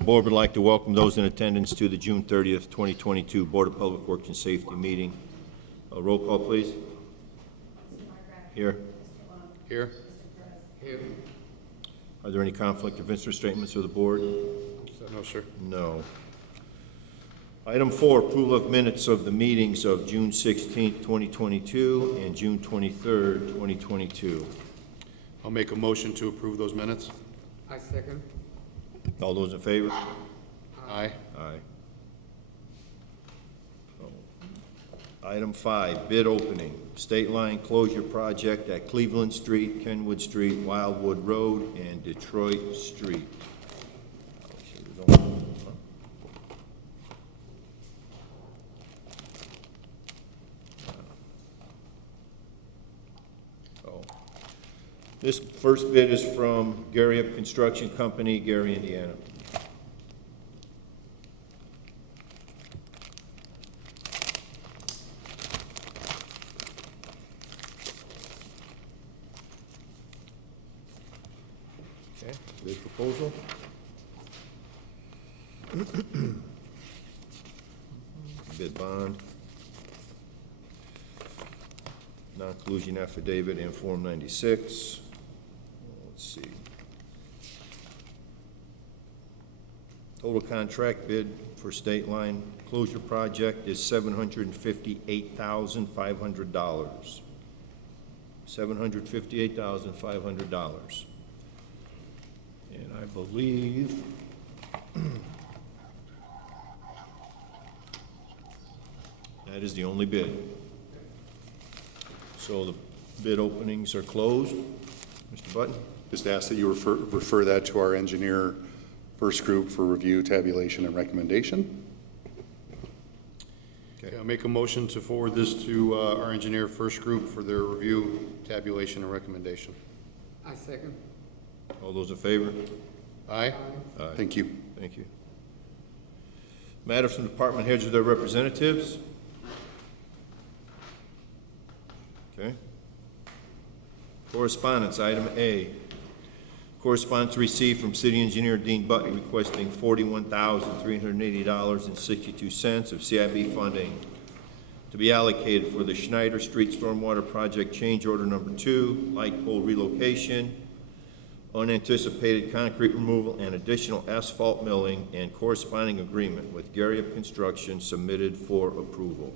The board would like to welcome those in attendance to the June 30th, 2022 Board of Public Works and Safety meeting. Roll call, please. Here. Here. Here. Are there any conflict of interest statements of the board? No, sir. No. Item 4, approval of minutes of the meetings of June 16th, 2022 and June 23rd, 2022. I'll make a motion to approve those minutes. I second. All those in favor? Aye. Aye. Item 5, bid opening, state line closure project at Cleveland Street, Kenwood Street, Wildwood Road, and Detroit Street. This first bid is from Gary Up Construction Company, Gary, Indiana. Okay, bid proposal. Bid bond. Non-collusion affidavit and Form 96. Let's see. Total contract bid for state line closure project is $758,500. $758,500. And I believe that is the only bid. So the bid openings are closed. Mr. Button? Just ask that you refer that to our engineer first group for review, tabulation, and recommendation. Okay, I'll make a motion to forward this to our engineer first group for their review, tabulation, and recommendation. I second. All those in favor? Aye. Aye. Thank you. Thank you. Matters from department heads or their representatives? Okay. Correspondence, item A. Correspondence received from City Engineer Dean Button requesting $41,380.62 of CIB funding to be allocated for the Schneider Street Stormwater Project Change Order Number 2, light pole relocation, unanticipated concrete removal, and additional asphalt milling, and corresponding agreement with Gary Up Construction submitted for approval.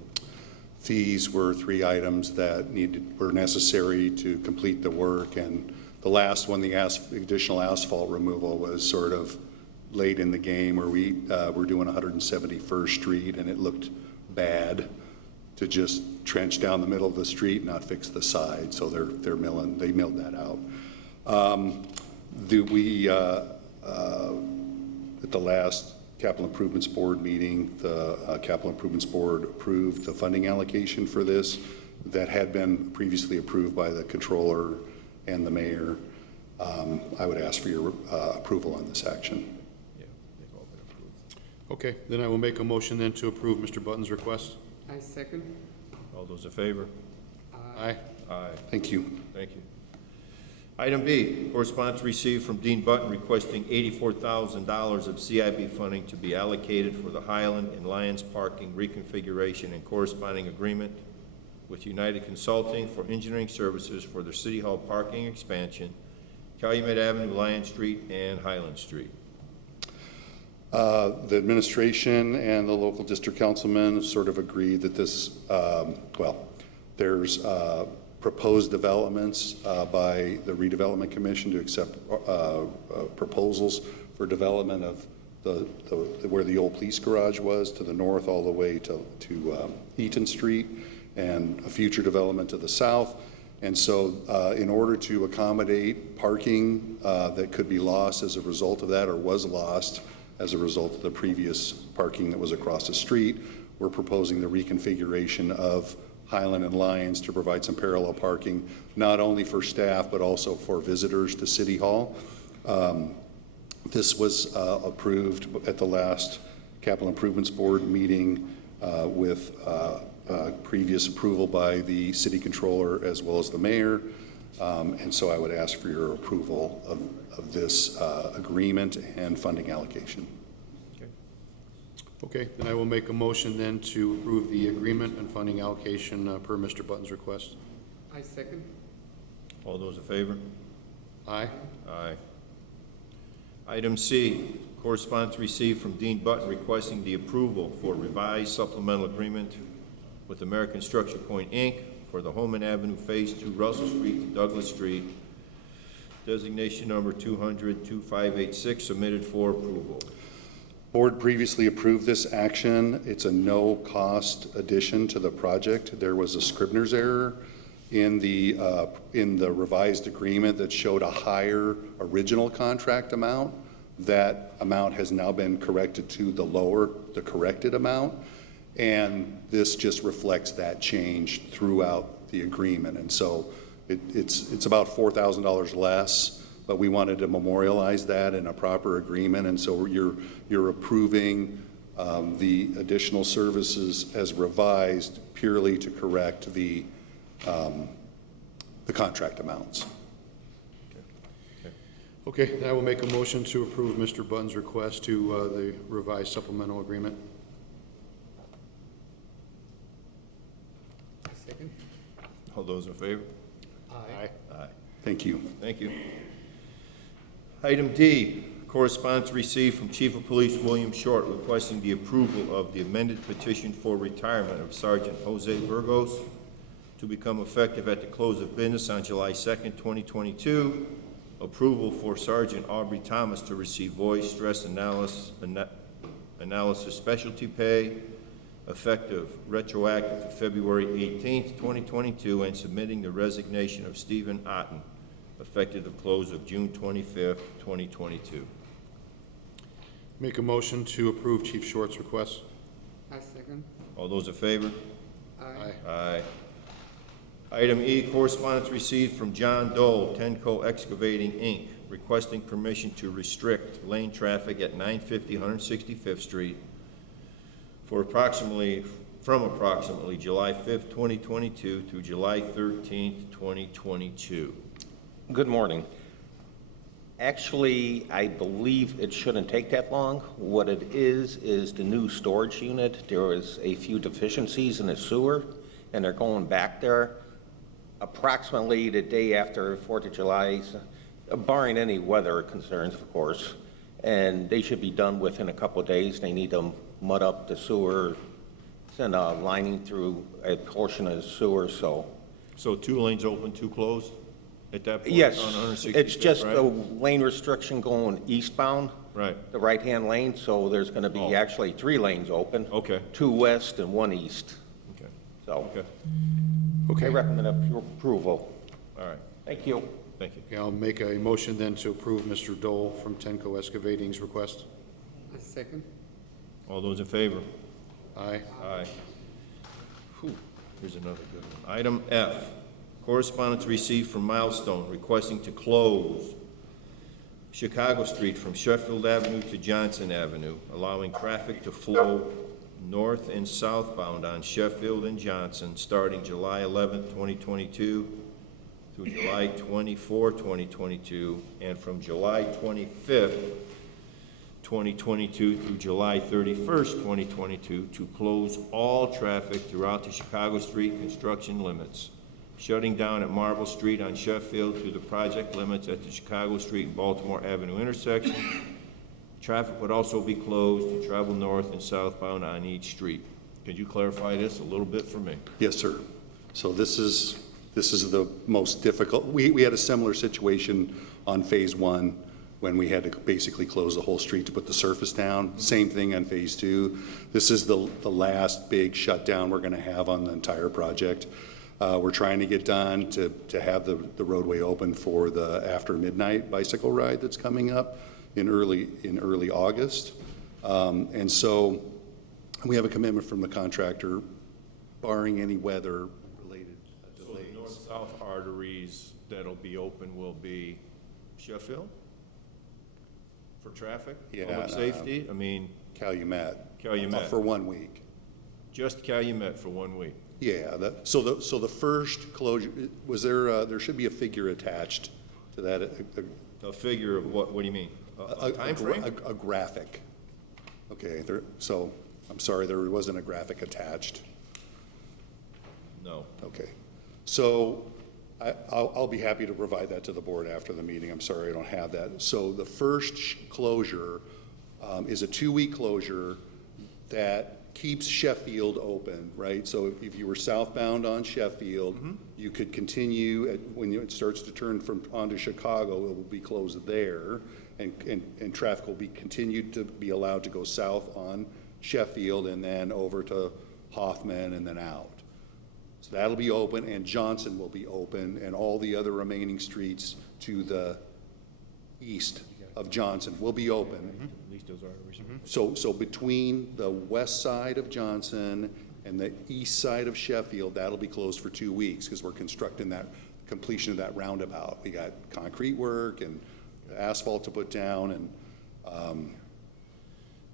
These were 3 items that were necessary to complete the work, and the last one, the additional asphalt removal, was sort of late in the game where we were doing 171st Street, and it looked bad to just trench down the middle of the street and not fix the side, so they milled that out. At the last Capital Improvements Board meeting, the Capital Improvements Board approved the funding allocation for this that had been previously approved by the controller and the mayor. I would ask for your approval on this action. Yeah, they've all been approved. Okay, then I will make a motion then to approve Mr. Button's request. I second. All those in favor? Aye. Aye. Thank you. Thank you. Item B, correspondence received from Dean Button requesting $84,000 of CIB funding to be allocated for the Highland and Lions parking reconfiguration and corresponding agreement with United Consulting for engineering services for their City Hall parking expansion, Calumet Avenue, Lion Street, and Highland Street. The administration and the local district councilmen sort of agreed that this, there's proposed developments by the Redevelopment Commission to accept proposals for development of where the old police garage was to the north all the way to Eaton Street, and a future development to the south. And so in order to accommodate parking that could be lost as a result of that, or was lost as a result of the previous parking that was across the street, we're proposing the reconfiguration of Highland and Lions to provide some parallel parking, not only for staff, but also for visitors to City Hall. This was approved at the last Capital Improvements Board meeting with previous approval by the City Controller as well as the Mayor. And so I would ask for your approval of this agreement and funding allocation. Okay, then I will make a motion then to approve the agreement and funding allocation per Mr. Button's request. I second. All those in favor? Aye. Aye. Item C, correspondence received from Dean Button requesting the approval for revised supplemental agreement with American Structure Point, Inc. for the Holman Avenue Phase 2, Russell Street to Douglas Street, designation number 200-2586, submitted for approval. Board previously approved this action. It's a no-cost addition to the project. There was a Scribner's error in the revised agreement that showed a higher original contract amount. That amount has now been corrected to the corrected amount, and this just reflects that change throughout the agreement. And so it's about $4,000 less, but we wanted to memorialize that in a proper agreement, and so you're approving the additional services as revised purely to correct the contract amounts. Okay, then I will make a motion to approve Mr. Button's request to the revised supplemental agreement. I second. All those in favor? Aye. Aye. Thank you. Thank you. Item D, correspondence received from Chief of Police William Short requesting the approval of the amended petition for retirement of Sergeant Jose Burgos to become effective at the close of business on July 2nd, 2022. Approval for Sergeant Aubrey Thomas to receive voice stress analysis specialty pay effective retroactive to February 18th, 2022, and submitting the resignation of Stephen Otten effective the close of June 25th, 2022. Make a motion to approve Chief Short's request. I second. All those in favor? Aye. Aye. Item E, correspondence received from John Dole, Tenco Excavating, Inc., requesting permission to restrict lane traffic at 950 165th Street from approximately July 5th, 2022 through July 13th, 2022. Good morning. Actually, I believe it shouldn't take that long. What it is the new storage unit. There was a few deficiencies in the sewer, and they're going back there approximately the day after 4th of July, barring any weather concerns, of course. And they should be done within a couple of days. They need to mud up the sewer, send a lining through a portion of the sewer, so. So 2 lanes open, 2 closed at that point? Yes, On 165th, it's just right? a lane restriction going eastbound. Right. The right-hand lane, so there's going to be Oh. actually 3 lanes open. Okay. 2 west and 1 east. Okay. So Okay. I Okay. recommend approval. All right. Thank you. Thank you. Okay, I'll make a motion then to approve Mr. Dole from Tenco Excavating's request. I second. All those in favor? Aye. Aye. Whew, here's another good one. Item F, correspondence received from Milestone requesting to close Chicago Street from Sheffield Avenue to Johnson Avenue, allowing traffic to flow north and southbound on Sheffield and Johnson starting July 11th, 2022 through July 24th, 2022, and from July 25th, 2022 through July 31st, 2022, to close all traffic throughout the Chicago Street construction limits, shutting down at Marble Street on Sheffield to the project limits at the Chicago Street and Baltimore Avenue intersection. Traffic would also be closed to travel north and southbound on each street. Could you clarify this a little bit for me? Yes, sir. So this is the most difficult. We had a similar situation on Phase 1 when we had to basically close the whole street to put the surface down. Same thing on Phase 2. This is the last big shutdown we're going to have on the entire project. We're trying to get done to have the roadway open for the after midnight bicycle ride that's coming up in early August. And so we have a commitment from the contractor, barring any weather-related So delays. the north-south arteries that'll be open will be Sheffield for traffic? Yeah, Public safety? I mean, Calumet. Calumet. For 1 week. just Calumet for 1 week. Yeah, so the first closure, there should be a figure attached to that, A figure of what do you mean? A time frame? a graphic. Okay, I'm sorry, there wasn't a graphic attached. No. Okay. So I'll be happy to provide that to the board after the meeting. I'm sorry I don't have that. So the first closure is a 2-week closure that keeps Sheffield open, right? So if you were southbound on Sheffield, you could continue when it starts to turn onto Chicago, it will be closed there, and traffic will be continued to be allowed to go south on Sheffield and then over to Hoffman and then out. So that'll be open, and Johnson will be open, and all the other remaining streets to the east of Johnson will be open. At least those are So between the west side of Johnson and the east side of Sheffield, that'll be closed for 2 weeks, because we're constructing that, completion of that roundabout. We got concrete work and asphalt to put down, and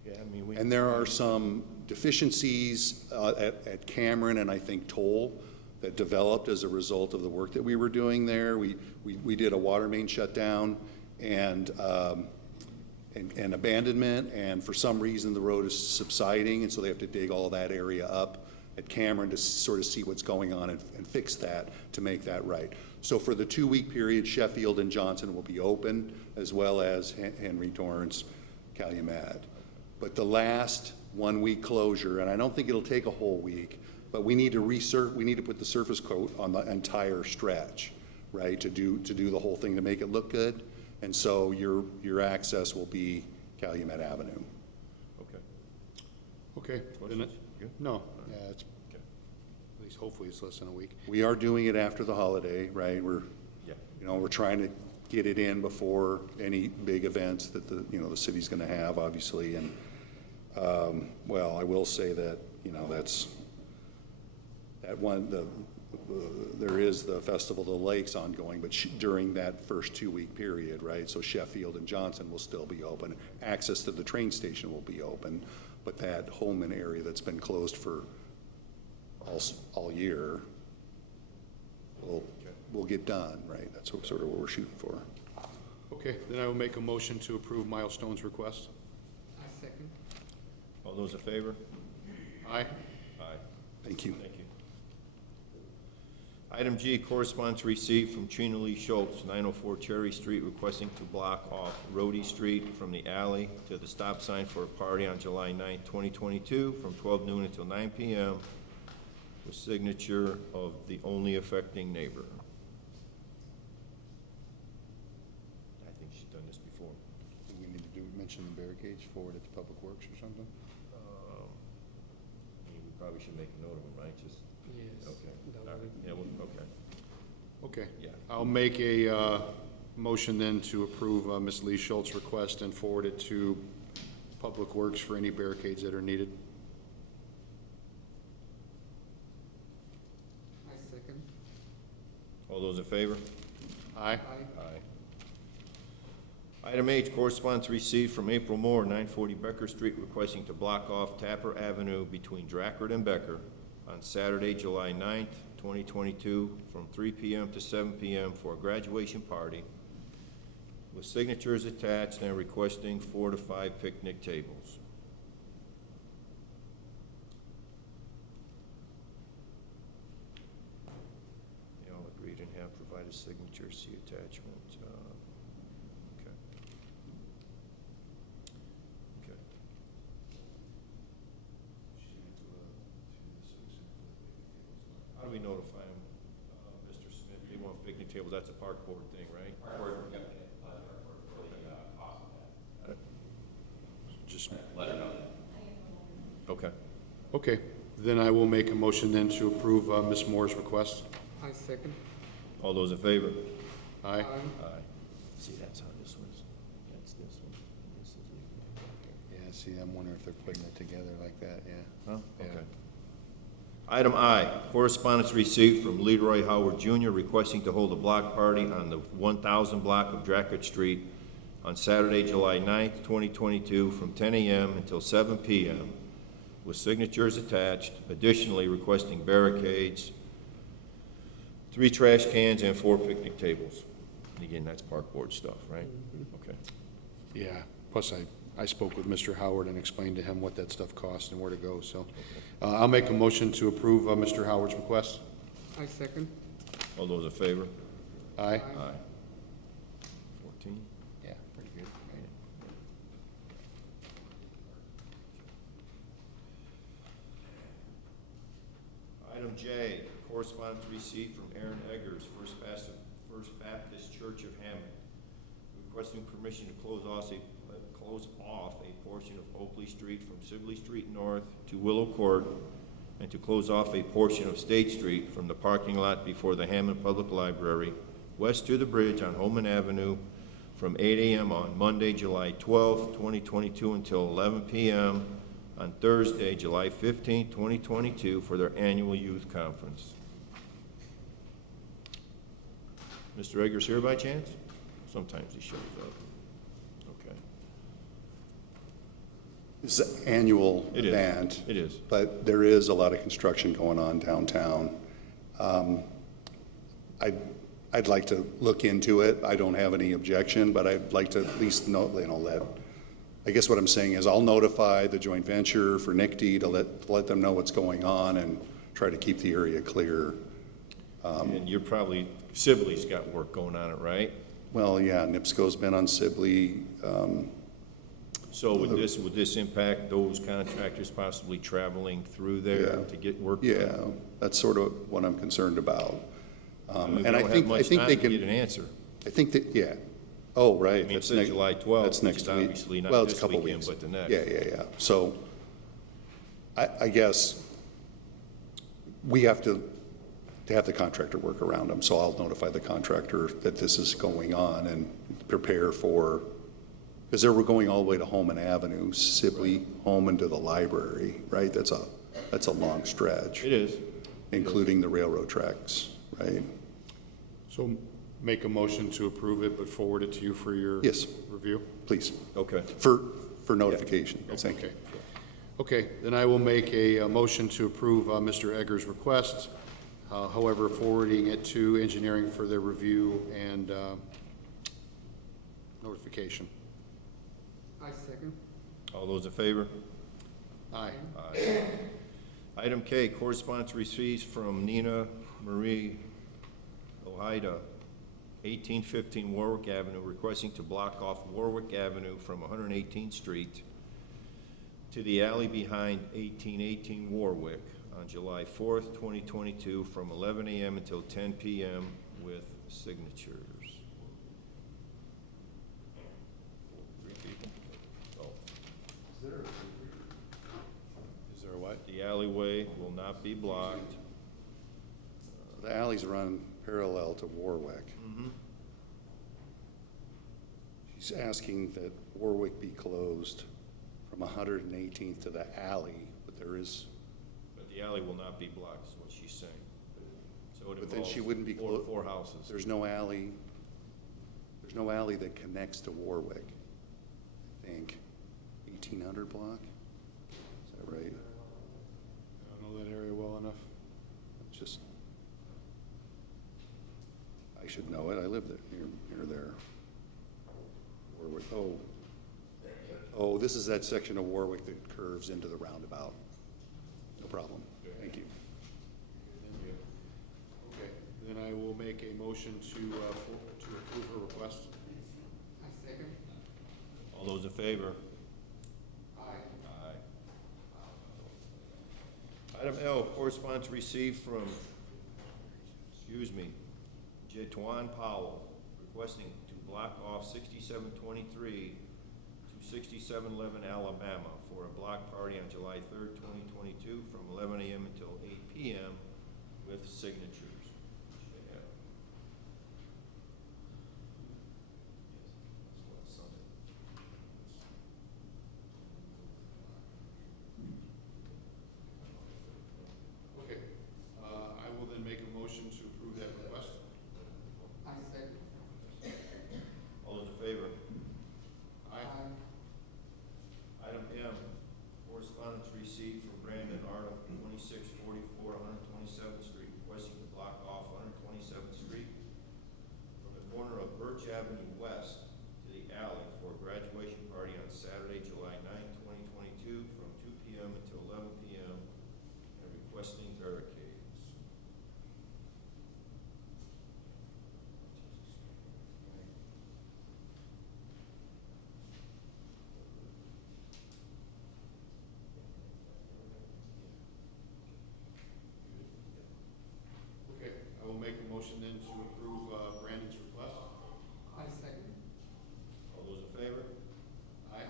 Yeah, I mean, and there are some deficiencies at Cameron and I think Toll that developed as a result of the work that we were doing there. We did a water main shutdown and abandonment, and for some reason the road is subsiding, and so they have to dig all that area up at Cameron to sort of see what's going on and fix that to make that right. So for the 2-week period, Sheffield and Johnson will be open, as well as Henry Torrance, Calumet. But the last 1-week closure, and I don't think it'll take a whole week, but we need to put the surface coat on the entire stretch, right, to do the whole thing, to make it look good. And so your access will be Calumet Avenue. okay. Okay. Then Questions? Good? No, yeah, it's, Okay. at least hopefully it's less than a week. We are doing it after the holiday, right? Yeah. We're trying to get it in before any big events that the city's gonna have, obviously. And, well, I will say that, there is the Festival of the Lakes ongoing, but during that first 2-week period, right? So Sheffield and Johnson will still be open. Access to the train station will be open, but that Holman area that's been closed for all year will get done, right? That's sort of what we're shooting for. Okay, then I will make a motion to approve Milestone's request. I second. All those in favor? Aye. Aye. Thank you. Thank you. Item G, correspondence received from Trina Lee Schultz, 904 Cherry Street, requesting to block off Rhodey Street from the alley to the stop sign for a party on July 9th, 2022, from 12 noon until 9 p.m., with signature of the only affecting neighbor. I think she's done this before. Do we need to mention the barricades, forward it to Public Works or something? I mean, we probably should make a note of them, right? Just, Yes. okay. that All right. would- Yeah, well, okay. Okay. Yeah. I'll make a motion then to approve Ms. Lee Schultz's request and forward it to Public Works for any barricades that are needed. I second. All those in favor? Aye. Aye. Aye. Item H, correspondence received from April Moore, 940 Becker Street, requesting to block off Tapper Avenue between Drackford and Becker on Saturday, July 9th, 2022, from 3 p.m. to 7 p.m. for a graduation party, with signatures attached and requesting 4 to 5 picnic tables. They all agreed and have provided signatures, see attachment. Okay. Okay. How do we notify them, Mr. Smith? They want picnic tables, that's a park board thing, right? Just, Okay. okay. Then I will make a motion then to approve Ms. Moore's request. I second. All those in favor? Aye. Aye. See, that's how this one's, that's this one, and this is legal. Yeah, see, I'm wondering if they're putting it together like that, yeah. Huh? Yeah. Okay. Item I, correspondence received from Leroy Howard Jr. requesting to hold a block party on the 1000 block of Drackett Street on Saturday, July 9th, 2022, from 10 a.m. until 7 p.m., with signatures attached, additionally requesting barricades, 3 trash cans, and 4 picnic tables. And again, that's park board stuff, right? Okay. Yeah, plus I spoke with Mr. Howard and explained to him what that stuff costs and where to go, so. I'll make a motion to approve Mr. Howard's request. I second. All those in favor? Aye? Aye. 14. Yeah, pretty good. Item J, correspondence received from Aaron Eggers, First Baptist Church of Hammond, requesting permission to close off a portion of Oakley Street from Sibley Street North to Willow Court, and to close off a portion of State Street from the parking lot before the Hammond Public Library, west to the bridge on Holman Avenue, from 8 a.m. on Monday, July 12, 2022, until 11 p.m. on Thursday, July 15, 2022, for their annual youth conference. Mr. Eggers here by chance? Sometimes he shows up. Okay. It's an annual It is. event. It is. But there is a lot of construction going on downtown. I'd like to look into it. I don't have any objection, but I'd like to at least know, that, I guess what I'm saying is I'll notify the joint venture for NICD to let them know what's going on and try to keep the area clear. And you're probably, Sibley's got work going on it, right? Well, yeah, NIPSCO's been on Sibley. So would this impact those contractors possibly traveling through there Yeah. to get work done? Yeah, that's sort of what I'm concerned about. We And I don't have think much they time to can, get an answer. I think that, yeah. Oh, right. I mean, it that's says next- July 12th, That's which next is week. obviously not Well, it's a this couple weekend, weeks. but the next. Yeah. So I guess we have to have the contractor work around them. So I'll notify the contractor that this is going on and prepare for, because they were going all the way to Holman Avenue, Sibley, Holman to the library, right? That's a long stretch, It is. including the railroad tracks, right? So make a motion to approve it, but forward it to you for your Yes. review? Please, Okay. for notification. Thank you. Okay. Okay, then I will make a motion to approve Mr. Eggers' request, however, forwarding it to engineering for their review and notification. I second. All those in favor? Aye. Aye. Item K, correspondence received from Nina Marie Ojeda, 1815 Warwick Avenue, requesting to block off Warwick Avenue from 118th Street to the alley behind 1818 Warwick on July 4th, 2022, from 11 a.m. until 10 p.m. with signatures. 3 people? Oh. Is there a what? The alleyway will not be blocked. The alleys run parallel to Warwick. She's asking that Warwick be closed from 118th to the alley, but there is, But the alley will not be blocked, is what she's saying. So it but then involves she wouldn't be four houses. there's no alley that connects to Warwick, I think. 1800 block? Is that right? I don't know that area well enough. It's just, I should know it, I live there, near there. Warwick, oh, this is that section of Warwick that curves into the roundabout. No problem, thank you. Okay, then I will make a motion to approve her request. I second. All those in favor? Aye. Aye. Item L, correspondence received from, Jatuan Powell, requesting to block off 6723 to 6711 Alabama for a block party on July 3rd, 2022, from 11 a.m. until 8 p.m. with signatures. Yeah. That's Sunday. Okay, I will then make a motion to approve that request. I second. All those in favor? Aye. Item M, correspondence received from Brandon Arnold, 2644 127th Street, requesting to block Saturday, July 9th, 2022, from 2 p.m. until 11 p.m., and requesting barricades. Okay, I will make a motion then to approve Brandon's request. I second. All those in favor? Aye.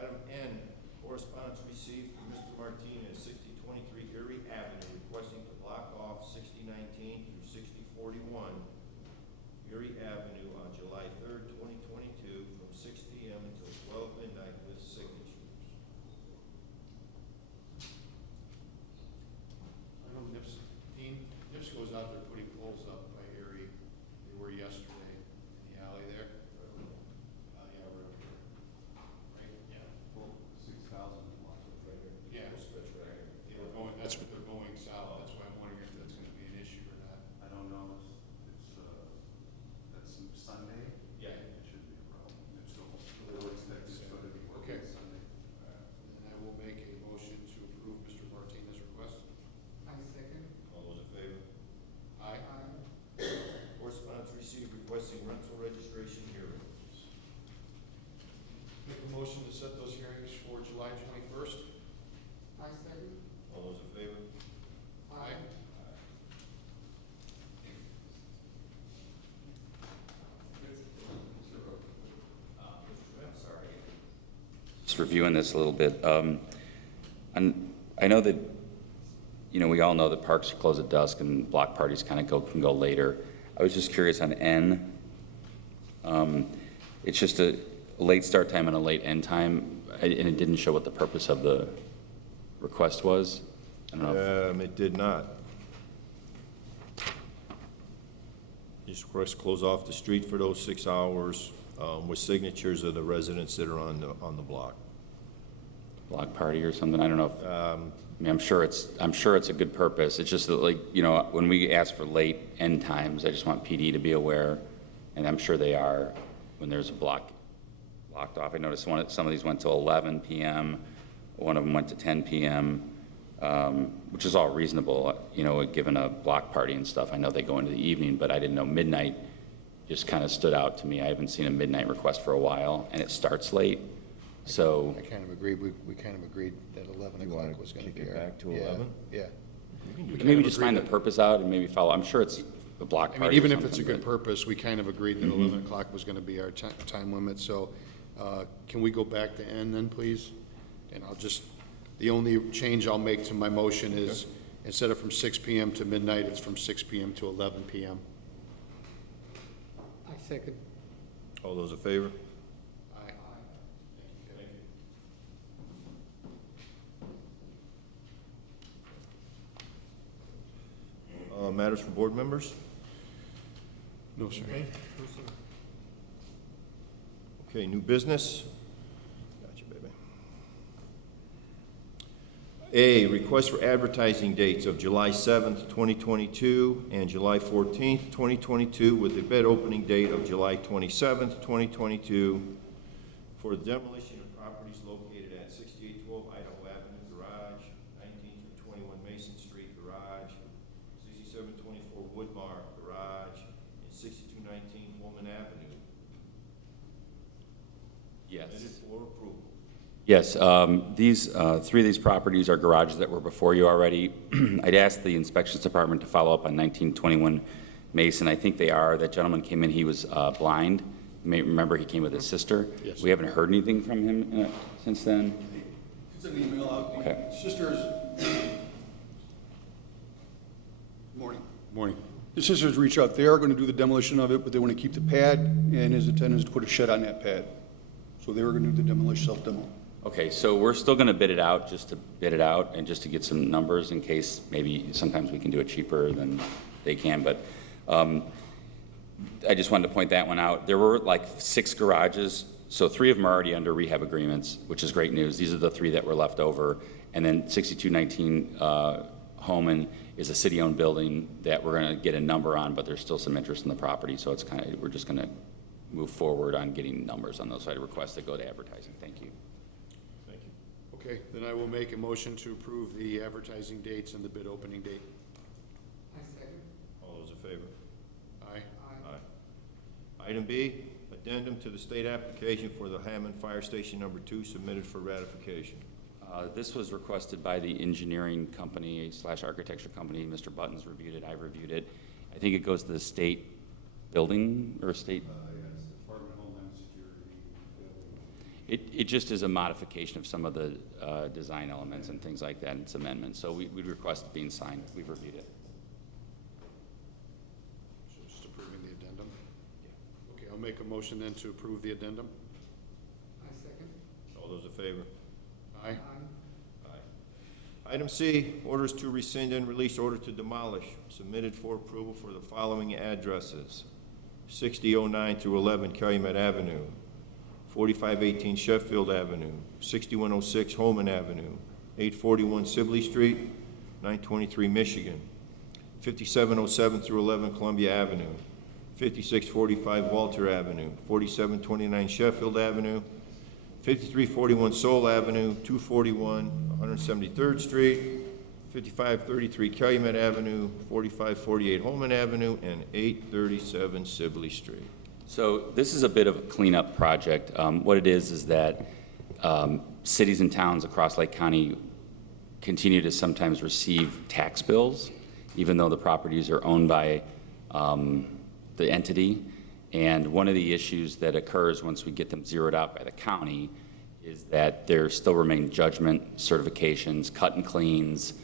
Item N, correspondence received from Mr. Martinez, 6023 Erie Avenue, requesting to block off 6019 through 6041 Erie Avenue on July 3rd, 2022, from 6 p.m. until 12 midnight with signatures. I know Nips goes out there putting poles up by Erie. They were yesterday in the alley there. Yeah, right up here. Right, yeah. 6,000 lots of right here. Yeah. Stretch right here. They were going, that's what they're going south, that's why I'm wondering if that's gonna be an issue or not. I don't know, that's Sunday? Yeah. It shouldn't be a problem. It's still, they'll expect it's going to be working Okay. Sunday. And I will make a motion to approve Mr. Martinez's request. I second. All those in favor? Aye. Correspondence received requesting rental registration hearings. Make a motion to set those hearings for July 21st. I second. All those in favor? Aye. Just reviewing this a little bit. And I know that, you know, we all know that parks close at dusk and block parties kind of can go later. I was just curious on N. It's just a late start time and a late end time, and it didn't show what the purpose of the request was. I don't know. It did not. Just request close off the street for those 6 hours, with signatures of the residents that are on the block. Block party or something. I don't know. I mean, I'm sure it's a good purpose. It's just that, like, you know, when we ask for late end times, I just want PD to be aware, and I'm sure they are when there's a blocked off. I noticed some of these went to 11 p.m. One of them went to 10 p.m., which is all reasonable, you know, given a block party and stuff. I know they go into the evening, but I didn't know midnight just kind of stood out to me. I haven't seen a midnight request for a while, and it starts late. So I kind of agreed, we kind of agreed that 11 You wanna o'clock was going to kick be it our. back to yeah, 11? Yeah. we can maybe just find the purpose out and maybe follow. I'm sure it's a block I party. mean, or even if it's a something, good but- purpose, we kind of agreed that 11 o'clock was going to be our time limit, so can we go back to N then, please? And the only change I'll make to my motion is, instead of from 6 p.m. to midnight, it's from 6 p.m. to 11 p.m. I second. All those in favor? Aye. Matters for board members? No, sir. Okay, new business? Gotcha, baby. A, request for advertising dates of July 7th, 2022 and July 14th, 2022, with a bid opening date of July 27th, 2022 for the demolition of properties located at 6812 Idaho Avenue Garage, 19 through 21 Mason Street Garage, 6724 Woodmar Garage, and 6219 Woolman Avenue. Yes. Submitted for approval. Yes, these, three of these properties are garages that were before you already. I'd asked the inspections department to follow up on 1921 Mason. I think they are. That gentleman came in, he was blind. You may remember he came with his sister. Yes. We haven't heard anything from him since then. Sent an email out. Okay. Sisters. Morning. Morning. The sisters reached out. They are going to do the demolition of it, but they want to keep the pad, and his intent is to put a shed on that pad. So they were going to do the demolition, self-demo. Okay, so we're still gonna bid it out, just to bid it out and just to get some numbers in case maybe sometimes we can do it cheaper than they can, but I just wanted to point that one out. There were like 6 garages, so 3 of them are already under rehab agreements, which is great news. These are the 3 that were left over. And then 6219 Homan is a city-owned building that we're gonna get a number on, but there's still some interest in the property, so it's we're just gonna move forward on getting numbers on those. So I request to go to advertising. Thank you. Thank you. Okay, then I will make a motion to approve the advertising dates and the bid opening date. I second. All those in favor? Aye. Aye. Aye. Item B, addendum to the state application for the Hammond Fire Station Number 2 submitted for ratification. This was requested by the engineering company / architecture company. Mr. Buttons reviewed it, I reviewed it. I think it goes to the state building or state. Yes, Department of Homeland Security. It just is a modification of some of the design elements and things like that. It's amendments. So we'd request it being signed. We've reviewed it. So just approving the addendum? Okay, I'll make a motion then to approve the addendum. I second. All those in favor? Aye. Aye. Aye. Item C, orders to rescind and release order to demolish, submitted for approval for the following addresses: 6009 through 11 Calumet Avenue, 4518 Sheffield Avenue, 6106 Holman Avenue, 841 Sibley Street, 923 Michigan, 5707 through 11 Columbia Avenue, 5645 Walter Avenue, 4729 Sheffield Avenue, 5341 Soul Avenue, 241 173rd Street, 5533 Calumet Avenue, 4548 Holman Avenue, and 837 Sibley Street. So this is a bit of a cleanup project. What it is that cities and towns across Lake County continue to sometimes receive tax bills, even though the properties are owned by the entity. And one of the issues that occurs once we get them zeroed out by the county is that there still remain judgment certifications, cut and cleans,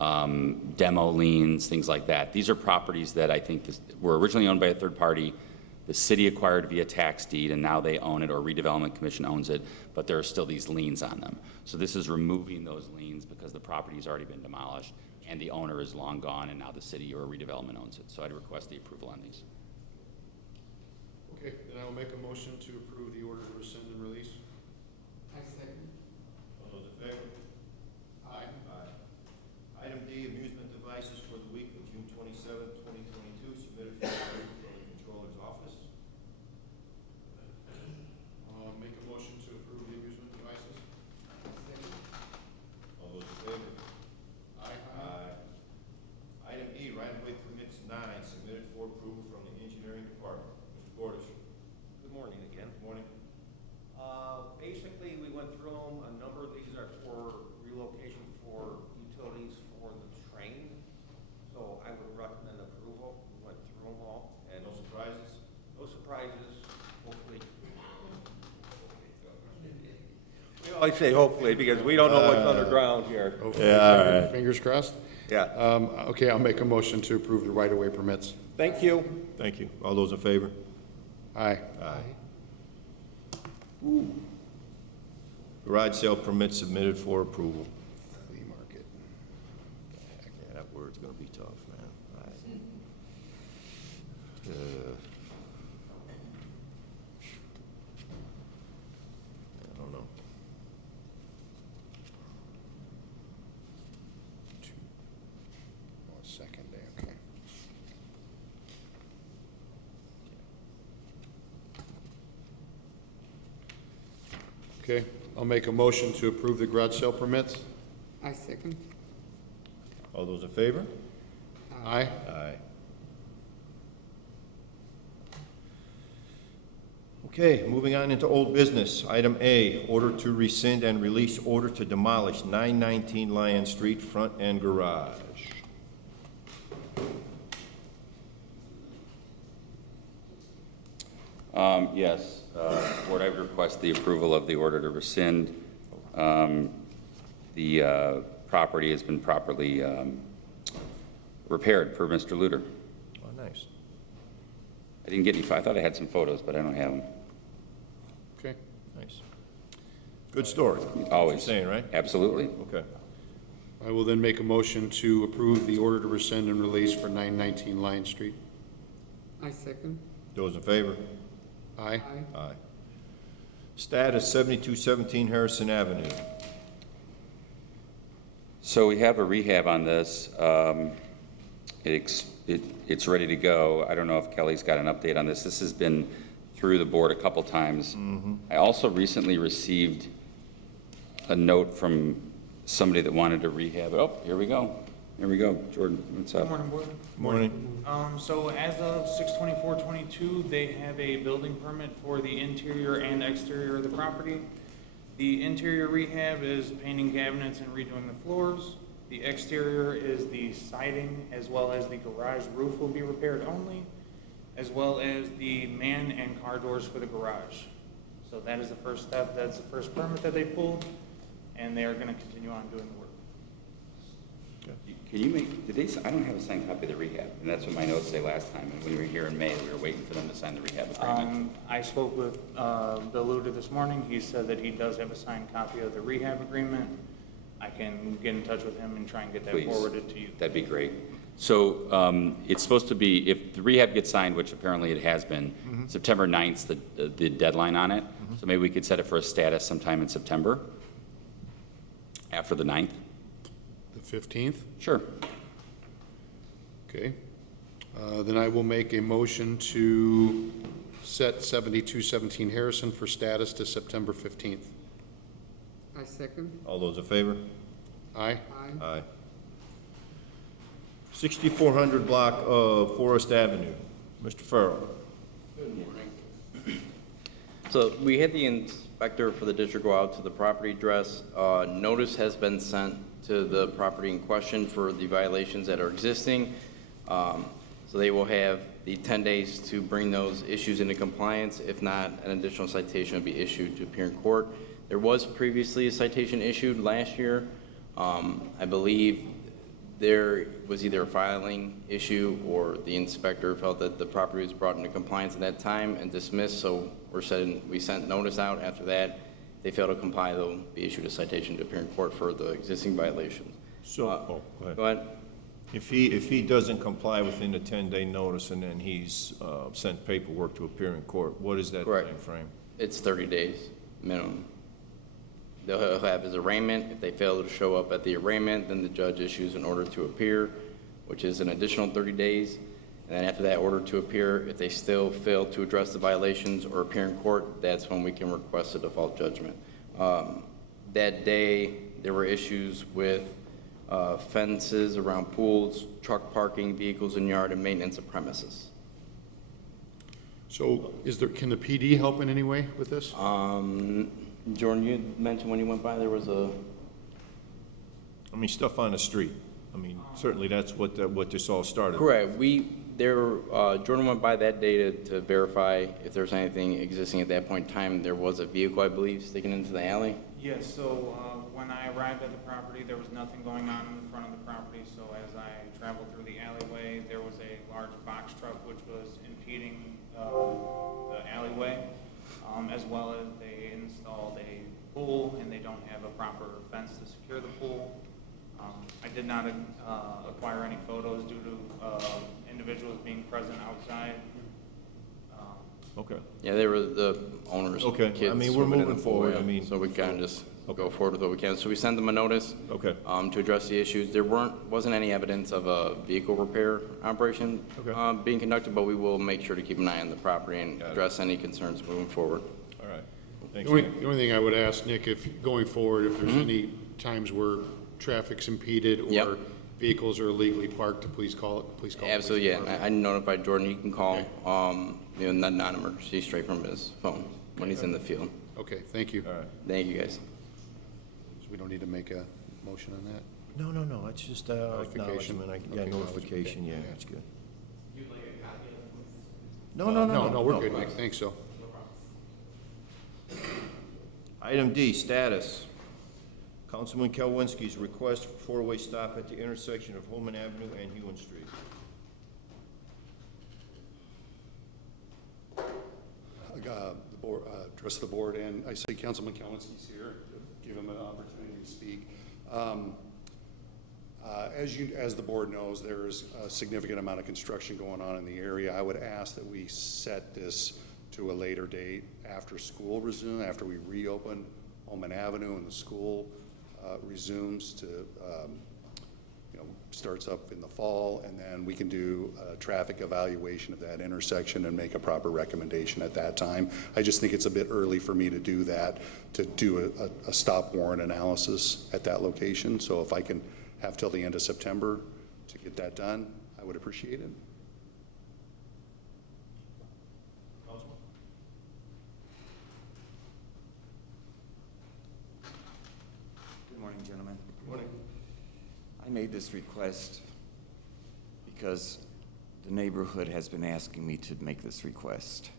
demo liens, things like that. These are properties that I think were originally owned by a third party. The city acquired via tax deed, and now they own it, or redevelopment commission owns it, but there are still these liens on them. So this is removing those liens because the property's already been demolished, and the owner is long gone, and now the city or redevelopment owns it. So I'd request the approval on these. Okay, then I will make a motion to approve the order to rescind and release. I second. All those in favor? Aye. Aye. Item D, amusement devices for the week of June 27, 2022, submitted for approval from the Controller's Office. Make a motion to approve the amusement devices. I second. All those in favor? Aye. Item E, right-of-way permits 9, submitted for approval from the Engineering Department. Mr. Gordish. Good morning again. Good morning. Basically, we went through them. A number of these are for relocation for utilities for the train. So I would recommend approval. We went through them all. And No surprises? no surprises, hopefully. We always say hopefully because we don't know what's underground here. Hopefully, all right. Fingers crossed. Yeah. Okay, I'll make a motion to approve the right-of-way permits. Thank you. Thank you. All those in favor? Aye. Garage sale permits submitted for approval. Flea market. Yeah, that word's gonna be tough, man. I don't know. Second day, okay. Okay, I'll make a motion to approve the garage sale permits. I second. All those in favor? Aye. Aye. Okay, moving on into old business. Item A, order to rescind and release order to demolish 919 Lion Street front end garage. Yes, Board, I would request the approval of the order to rescind. The property has been properly repaired per Mr. Luter. Oh, nice. I didn't get any, I thought I had some photos, but I don't have them. Okay. Nice. Good story. Always. Saying, right? Absolutely. Okay. I will then make a motion to approve the order to rescind and release for 919 Lion Street. I second. Those in favor? Aye. Aye. Status 7217 Harrison Avenue. So we have a rehab on this. It's ready to go. I don't know if Kelly's got an update on this. This has been through through the board a couple times. I also recently received a note from somebody that wanted to rehab. Oh, here we go. Here we go. Jordan, what's Good up? morning, board. Morning. So as of 6/24/22, they have a building permit for the interior and exterior of the property. The interior rehab is painting cabinets and redoing the floors. The exterior is the siding, as well as the garage roof will be repaired only, as well as the man and car doors for the garage. So that is the first step. That's the first permit that they pulled, and they are gonna continue on doing the work. Can you make, did they, I don't have a signed copy of the rehab, and that's what my notes say last time. And when we were here in May, we were waiting for them to sign the rehab agreement. I spoke with Bill Luda this morning. He said that he does have a signed copy of the rehab agreement. I can get in touch with him and try and get that Please. forwarded to you. That'd be great. So it's supposed to be, if the rehab gets signed, which apparently it has been, September 9th's the deadline on it. So maybe we could set it for a status sometime in September, after the 9th. The 15th? Sure. Okay. Then I will make a motion to set 7217 Harrison for status to September 15th. I second. All those in favor? Aye? Aye. Aye. 6400 block of Forest Avenue. Mr. Farrell. So we had the inspector for the district go out to the property address. Notice has been sent to the property in question for the violations that are existing. So they will have the 10 days to bring those issues into compliance. If not, an additional citation will be issued to appear in court. There was previously a citation issued last year. I believe there was either a filing issue or the inspector felt that the property was brought into compliance at that time and dismissed, so we sent notice out. After that, they fail to comply, they'll be issued a citation to appear in court for the existing violations. So, go ahead. Go ahead. If he doesn't comply within the 10-day notice and then he's sent paperwork to appear in court, what is that Correct. timeframe? It's 30 days minimum. They'll have his arraignment. If they fail to show up at the arraignment, then the judge issues an order to appear, which is an additional 30 days. And then after that order to appear, if they still fail to address the violations or appear in court, that's when we can request a default judgment. That day, there were issues with fences around pools, truck parking, vehicles in yard, and maintenance of premises. So can the PD help in any way with this? Jordan, you mentioned when you went by there was a... I mean, stuff on the street. I mean, certainly that's what this all started. Correct. Jordan went by that day to verify if there's anything existing at that point in time. There was a vehicle, I believe, sticking into the alley. Yes, so when I arrived at the property, there was nothing going on in the front of the property. So as I traveled through the alleyway, there was a large box truck which was impeding the alleyway, as well as they installed a pool and they don't have a proper fence to secure the pool. I did not acquire any photos due to individuals being present outside. Okay. Yeah, they were the owners. Okay. Kids I mean, we're swimming in moving the pool, forward. yeah. I mean, So we kind of just Okay. go forward with what we can. So we sent them a notice. Okay. To address the issues. There wasn't any evidence of a vehicle repair operation Okay. being conducted, but we will make sure to keep an eye on the property and Got it. address any concerns moving forward. All right. The Thanks, only, Nick. the only thing I would ask, Nick, if going forward, if there's any times where traffic's impeded or Yep. vehicles are illegally parked, to please call it, please call. the police Absolutely, yeah. department. I notified Jordan, he can call, non-emergency straight from his phone when he's in the field. Okay, thank you. All right. Thank you, guys. So we don't need to make a motion on that? No, it's just Notification? acknowledgement. Yeah, Okay, notification, yeah, okay. that's good. No, we're good, Nick, thanks, so. Item D, status. Councilman Kelwinski's request for four-way stop at the intersection of Holman Avenue and Hewen Street. The board, address the board, and I see Councilman Kalinski's here, to give him an opportunity to speak. As the board knows, there is a significant amount of construction going on in the area. I would ask that we set this to a later date after school resumes, after we reopen Holman Avenue and the school resumes to, starts up in the fall, and then we can do a traffic evaluation of that intersection and make a proper recommendation at that time. I just think it's a bit early for me to do that, to do a stop warrant analysis at that location. So if I can have till the end of September to get that done, I would appreciate it. Good morning, gentlemen. Good morning. I made this request because the neighborhood has been asking me to make this request.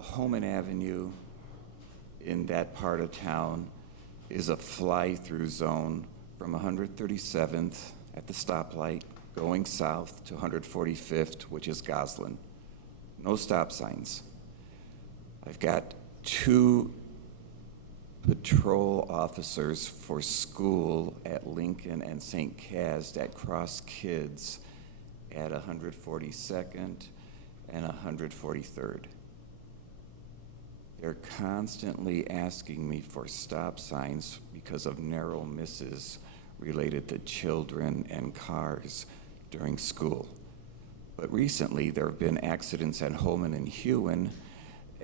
Holman Avenue in that part of town is a fly-through zone from 137th at the stoplight going south to 145th, which is Goslin. No stop signs. I've got 2 patrol officers for school at Lincoln and St. Caz that cross kids at 142nd and 143rd. They're constantly asking me for stop signs because of narrow misses related to children and cars during school. But recently, there have been accidents at Holman and Hewen,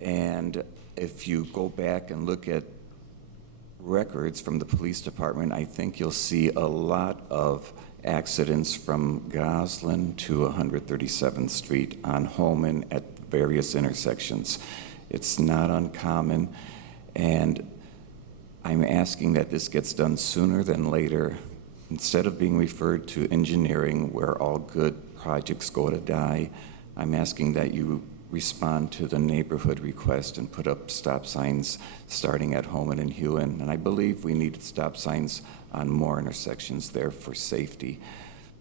and if you go back and look at records from the police department, I think you'll see a lot of accidents from Goslin to 137th Street on Holman at various intersections. It's not uncommon, and I'm asking that this gets done sooner than later. Instead of being referred to engineering, where all good projects go to die, I'm asking that you respond to the neighborhood request and put up stop signs starting at Holman and Hewen. And I believe we need stop signs on more intersections there for safety.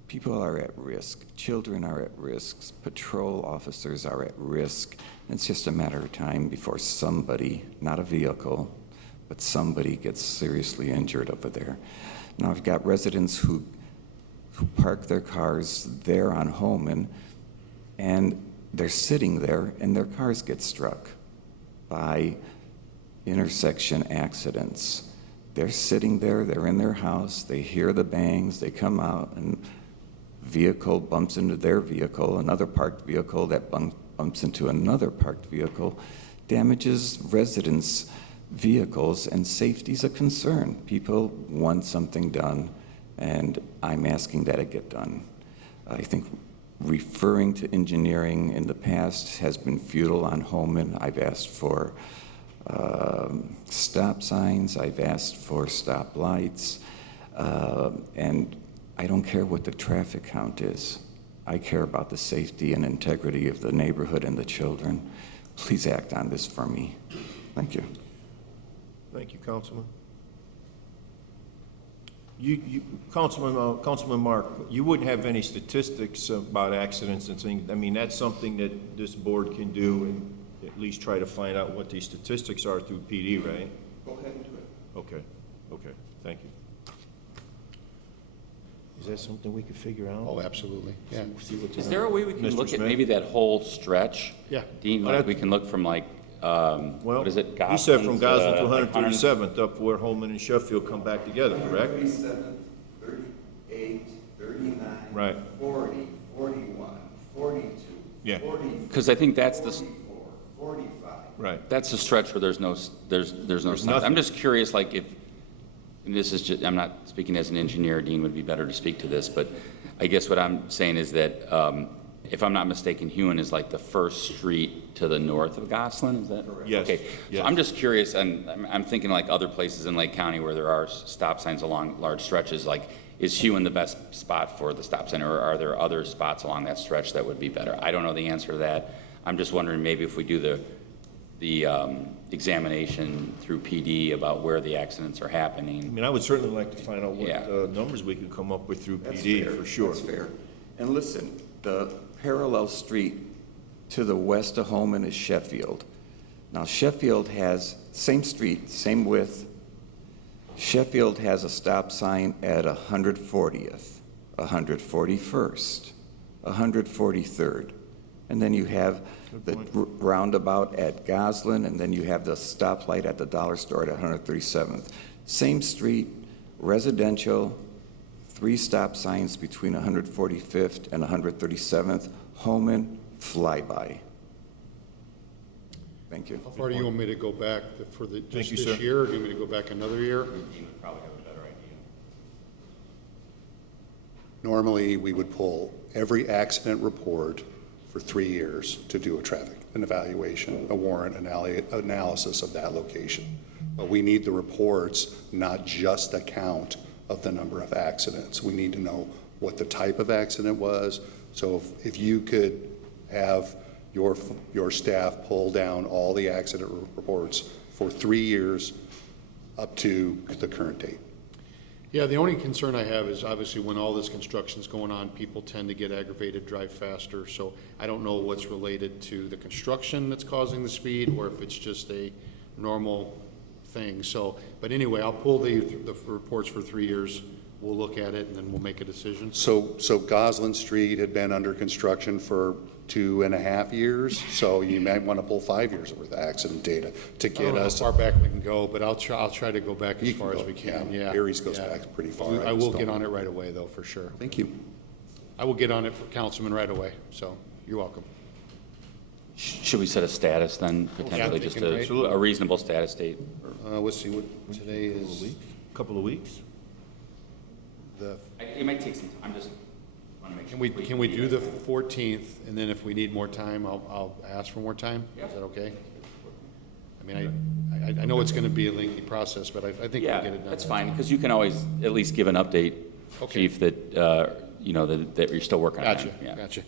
People are at risk. Children are at risk. Patrol officers are at risk. And it's just a matter of time before somebody, not a vehicle, but somebody gets seriously injured over there. Now, I've got residents who park their cars there on Holman, and they're sitting there, and their cars get struck by intersection accidents. They're sitting there, they're in their house, they hear the bangs, they come out, and vehicle bumps into their vehicle, another parked vehicle that bumps into another parked vehicle, damages residents' vehicles, and safety's a concern. People want something done, and I'm asking that it get done. I think referring to engineering in the past has been futile on Holman. I've asked for stop signs, I've asked for stop lights, and I don't care what the traffic count is. I care about the safety and integrity of the neighborhood and the children. Please act on this for me. Thank you. Thank you, Councilman. Councilman Mark, you wouldn't have any statistics about accidents and things. I mean, that's something that this board can do and at least try to find out what these statistics are through PD, right? Go ahead and do it. Okay, thank you. Is that something we could figure out? Oh, absolutely, yeah. See what's Is there a way we can Mr. look at Smith? maybe that whole stretch? Yeah. Dean, like we can look from like, Well, what is it? he said from Goslin to like 137th up where Holman and Sheffield come back together, correct? 37, 38, 39, Right. 40, 41, 42, Yeah. 44, Because I think that's the, 45. Right. that's the stretch where there's no signs. nothing. I'm just curious, like if, and this is just, I'm not speaking as an engineer, Dean would be better to speak to this, but I guess what I'm saying is that, if I'm not mistaken, Hewen is like the first street to the north of Goslin, is that? Yes, Okay, yes. so I'm just curious, and I'm thinking like other places in Lake County where there are stop signs along large stretches, like, is Hewen the best spot for the stop sign, or are there other spots along that stretch that would be better? I don't know the answer to that. I'm just wondering maybe if we do the examination through PD about where the accidents are I happening. mean, I would certainly like to find out what Yeah. numbers we could come up with through That's PD, fair. for sure. That's fair. And listen, the parallel street to the west of Holman is Sheffield. Now, Sheffield has, same street, same width. Sheffield has a stop sign at 140th, 141st, 143rd. And then you have the roundabout at Goslin, and then you have the stoplight at the dollar store at 137th. Same street, residential, 3 stop signs between 145th and 137th, Homan Flyby. Thank you. How far do you want me to go back for the, just you, this sir. year, or do you want me to go back another year? Probably have a better idea. Normally, we would pull every accident report for 3 years to do an evaluation, a warrant analysis of that location. But we need the reports, not just a count of the number of accidents. We need to know what the type of accident was. So if you could have your staff pull down all the accident reports for 3 years up to the current date. Yeah, the only concern I have is obviously when all this construction's going on, people tend to get aggravated, drive faster. So I don't know what's related to the construction that's causing the speed or if it's just a normal thing. So, but anyway, I'll pull the reports for 3 years. We'll look at it and then we'll make a decision. So Goslin Street had been under construction for 2.5 years, so you might want to pull 5 years worth of accident data to I don't get know how us. far back we can go, but I'll try to go back as You far can as go, we can, yeah. yeah. Aries goes Yeah. back pretty far. I will just get don't- on it right away, though, for sure. Thank you. I will get on it for Councilman right away, so you're welcome. Should we set a status then, potentially, they just can wait. a reasonable status date? Let's see, what today is, Couple of weeks? It might take some time, I'm just want to make sure. can we do the 14th, and then if we need more time, I'll ask for more time? Yeah. Is that okay? I mean, I know it's gonna be a lengthy process, but I think we'll Yeah, get it done. that's fine, because you can always at least give an update, Okay. chief, that, you know, that you're still working on it. Gotcha, Yeah. gotcha.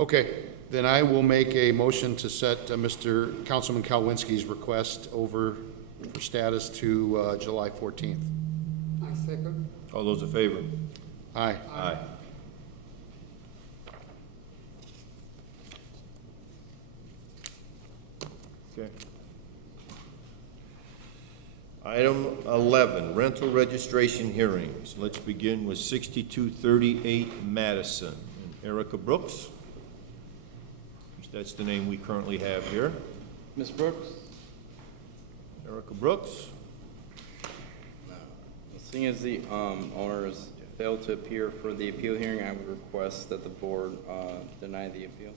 Okay, then I will make a motion to set Mr. Councilman Kalwinski's request over for status to July 14th. I second. All those in favor? Aye. Aye. Okay. Item 11, rental registration hearings. Let's begin with 6238 Madison. And Erica Brooks? That's the name we currently have here. Ms. Brooks? Erica Brooks? Seeing as the owner has failed to appear for the appeal hearing, I would request that the board deny the appeal.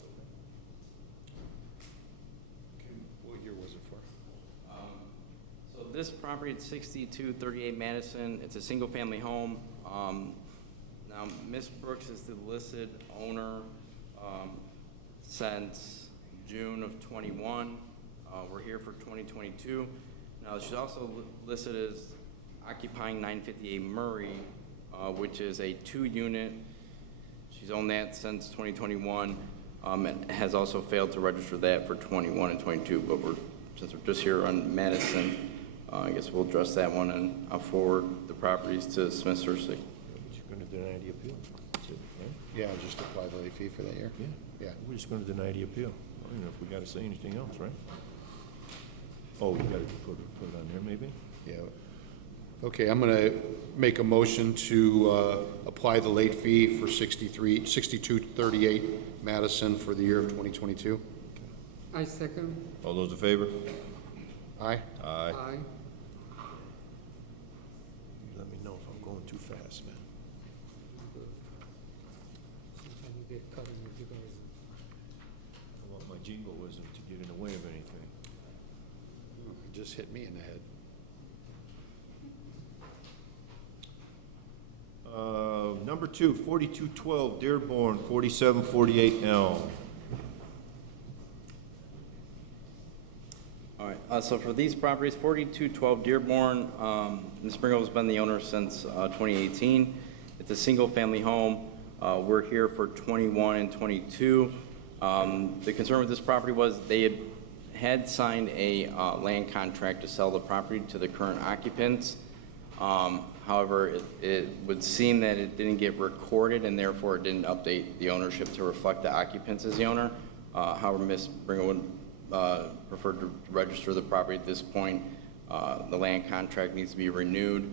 What year was it for? So this property at 6238 Madison, it's a single-family home. Now, Ms. Brooks is the listed owner since June of '21. We're here for 2022. Now, she's also listed as occupying 958 Murray, which is a 2-unit. She's owned that since 2021, and has also failed to register that for 21 and 22, but since we're just here on Madison, I guess we'll address that one, and I'll forward the properties to Smith Cersei. You're going to deny the appeal. That's it, right? Yeah, just apply the late fee for that year? Yeah. Yeah. We're just going to deny the appeal. I don't know if we got to say anything else, right? Oh, you got to put it on there, maybe? Yeah. Okay, I'm gonna make a motion to apply the late fee for 6238 Madison for the year of 2022. I second. All those in favor? Aye? Aye. Aye. Let me know if I'm going too fast, man. Sometimes you get cut in with you guys. I don't want my jingoism to get in the way of anything. It just hit me in the head. Number 2, 4212 Dearborn, 4748 Elm. All right, so for these properties, 4212 Dearborn, Ms. Springle has been the owner since 2018. It's a single-family home. We're here for 21 and 22. The concern with this property was they had signed a land contract to sell the property to the current occupants. However, it would seem that it didn't get recorded, and therefore it didn't update the ownership to reflect the occupants as the owner. However, Ms. Springle would prefer to register the property at this point. The land contract needs to be renewed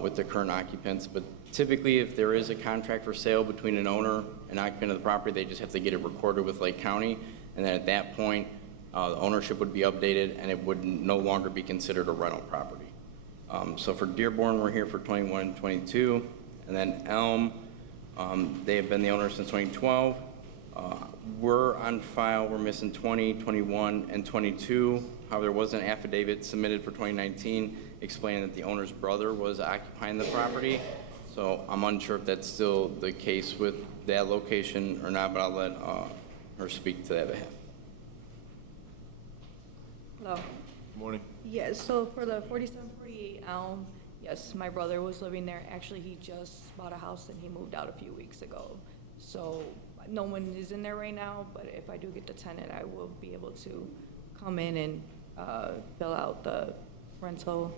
with the current occupants, but typically if there is a contract for sale between an owner and occupant of the property, they just have to get it recorded with Lake County, and then at that point, the ownership would be updated and it would no longer be considered a rental property. So for Dearborn, we're here for 21 and 22, And then Elm, they have been the owner since 2012. We're on file, we're missing 20, 21, and 22. However, there was an affidavit submitted for 2019 explaining that the owner's brother was occupying the property. So I'm unsure if that's still the case with that location or not, but I'll let her speak to that behalf. Hello. Good morning. Yes, so for the 4748 Elm, yes, my brother was living there. Actually, he just bought a house and he moved out a few weeks ago. So no one is in there right now, but if I do get the tenant, I will be able to come in and fill out the rental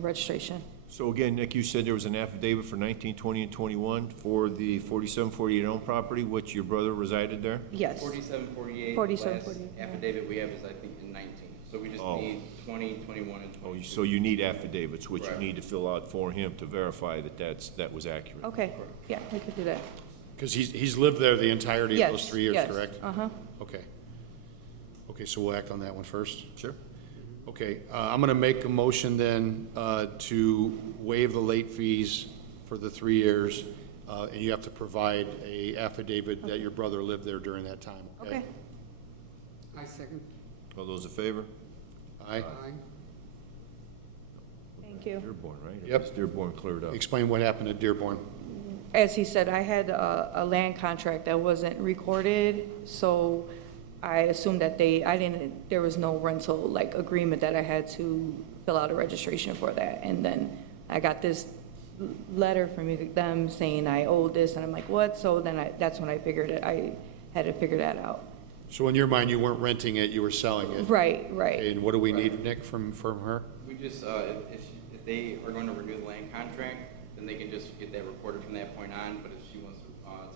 registration. So again, Nick, you said there was an affidavit for 19, 20, and 21 for the 4748 Elm property, which your brother resided there? Yes. 4748. 4748, yeah. Affidavit we have is, I think, in 19. So we just Oh. need 20, 21, and 22. Oh, so you need affidavits, which you Correct. need to fill out for him to verify that that was accurate. Okay, yeah, I could do that. Because he's lived there the entirety of those Yes, 3 years, yes, correct? uh-huh. Okay. Okay, so we'll act on that one first? Sure. Okay, I'm going to make a motion then to waive the late fees for the 3 years, and you have to provide a affidavit that your brother lived there during that time, okay? Okay. I second. All those in favor? Aye. Aye. Thank you. Dearborn, right? Yep. It's Dearborn cleared up. Explain what happened at Dearborn. As he said, I had a land contract that wasn't recorded, so I assumed that there was no rental, like, agreement that I had to fill out a registration for that. And then I got this letter from them saying I owed this, and I'm like, what? So then that's when I figured it, I had to figure that out. So in your mind, you weren't renting it, you were selling it? Right, right. And what do we need, Nick, from her? We just, if they are going to renew the land contract, then they can just get that recorded from that point on. But if she wants to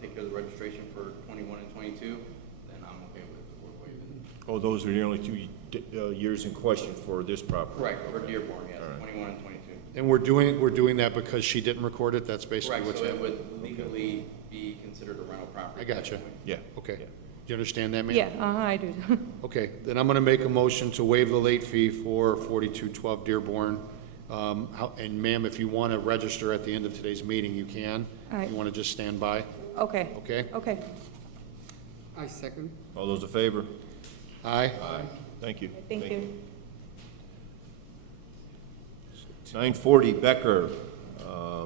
take care of the registration for 21 and 22, then I'm okay with waiving. Oh, those are the only 2 years in question for this property? Correct, for Dearborn, yes, All right. 21 and 22. And we're doing that because she didn't record it? That's basically Correct, what's so it happening? would legally be considered a rental property. I gotcha. Yeah. Okay. Yeah. Do you understand that, ma'am? Yeah, I do. Okay, then I'm gonna make a motion to waive the late fee for 4212 Dearborn. And ma'am, if you want to register at the end of today's meeting, you can. All right. You want to just stand by, Okay. okay? Okay. I second. All those in favor? Aye? Thank you. Thank you. 940 Becker,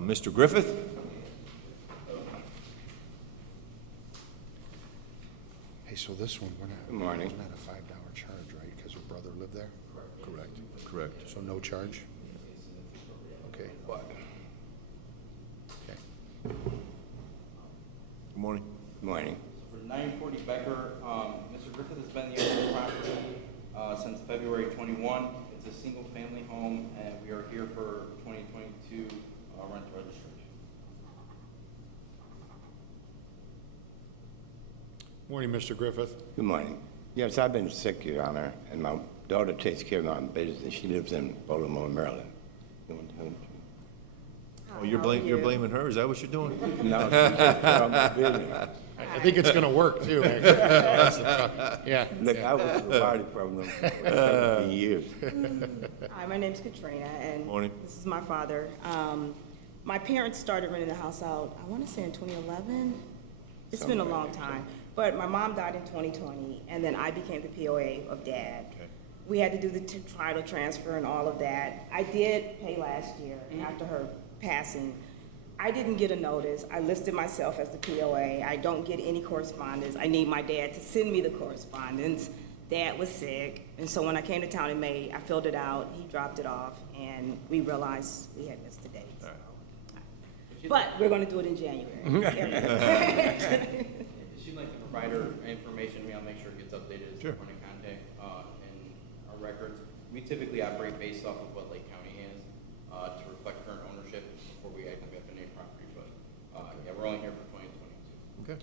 Mr. Griffith? Hey, so this one, we're not. Good morning. It's not a $5 charge, right, because her brother lived there? Correct. Correct. So no charge? Okay. Okay. Good morning. Morning. For 940 Becker, Mr. Griffith has been the owner of the property since February 21. It's a single-family home, and we are here for 2022 rental registration. Morning, Mr. Griffith. Good morning. Yes, I've been sick, Your Honor, and my daughter takes care of my business. She lives in Baltimore, Maryland. You want to tell them? Oh, you're blaming her? Is that what you're doing? No, she takes care of my business. I think it's gonna work, too, actually. Yeah. Look, I was in the fire department for 17 years. Hi, my name's Katrina, and Morning. this is my father. My parents started renting the house out, I want to say in 2011. It's been a long time. But my mom died in 2020, and then I became the POA of Dad. Okay. We had to do the title transfer and all of that. I did pay last year after her passing. I didn't get a notice. I listed myself as the POA. I don't get any correspondence. I need my dad to send me the correspondence. Dad was sick, and so when I came to town in May, I filled it out, he dropped it off, and we realized we had missed the date. So. But we're gonna do it in January. If you'd like to provide her information, I'll make sure it gets updated as a point of contact in our records. We typically operate based off of what Lake County has to reflect current ownership before we act on FNA property, but yeah, we're only here for 2022. Okay.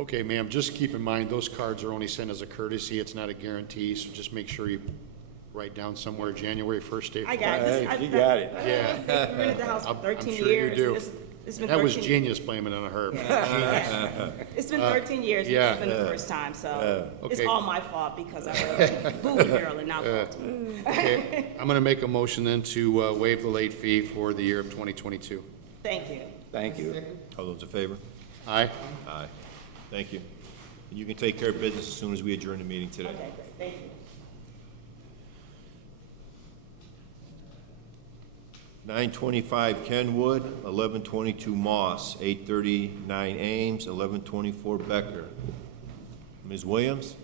Okay, ma'am, just keep in mind, those cards are only sent as a courtesy. It's not a guarantee, so just make sure you write down somewhere January 1st date. I got it. You got it. Yeah. We rented the house for I'm 13 sure years. you do. It's been That was 13 genius blaming it on her. It's been 13 years. yeah. It's been the first time, so it's Okay. all my fault because I moved to Maryland, not Baltimore. Okay, I'm gonna make a motion then to waive the late fee for the year of 2022. Thank you. Thank you. Second. All those in favor? Aye. Aye. Thank you. And you can take care of business as soon as we adjourn the meeting today. Okay, great, thank you. 925 Kenwood, 1122 Moss, 839 Ames, 1124 Becker. Ms. Williams?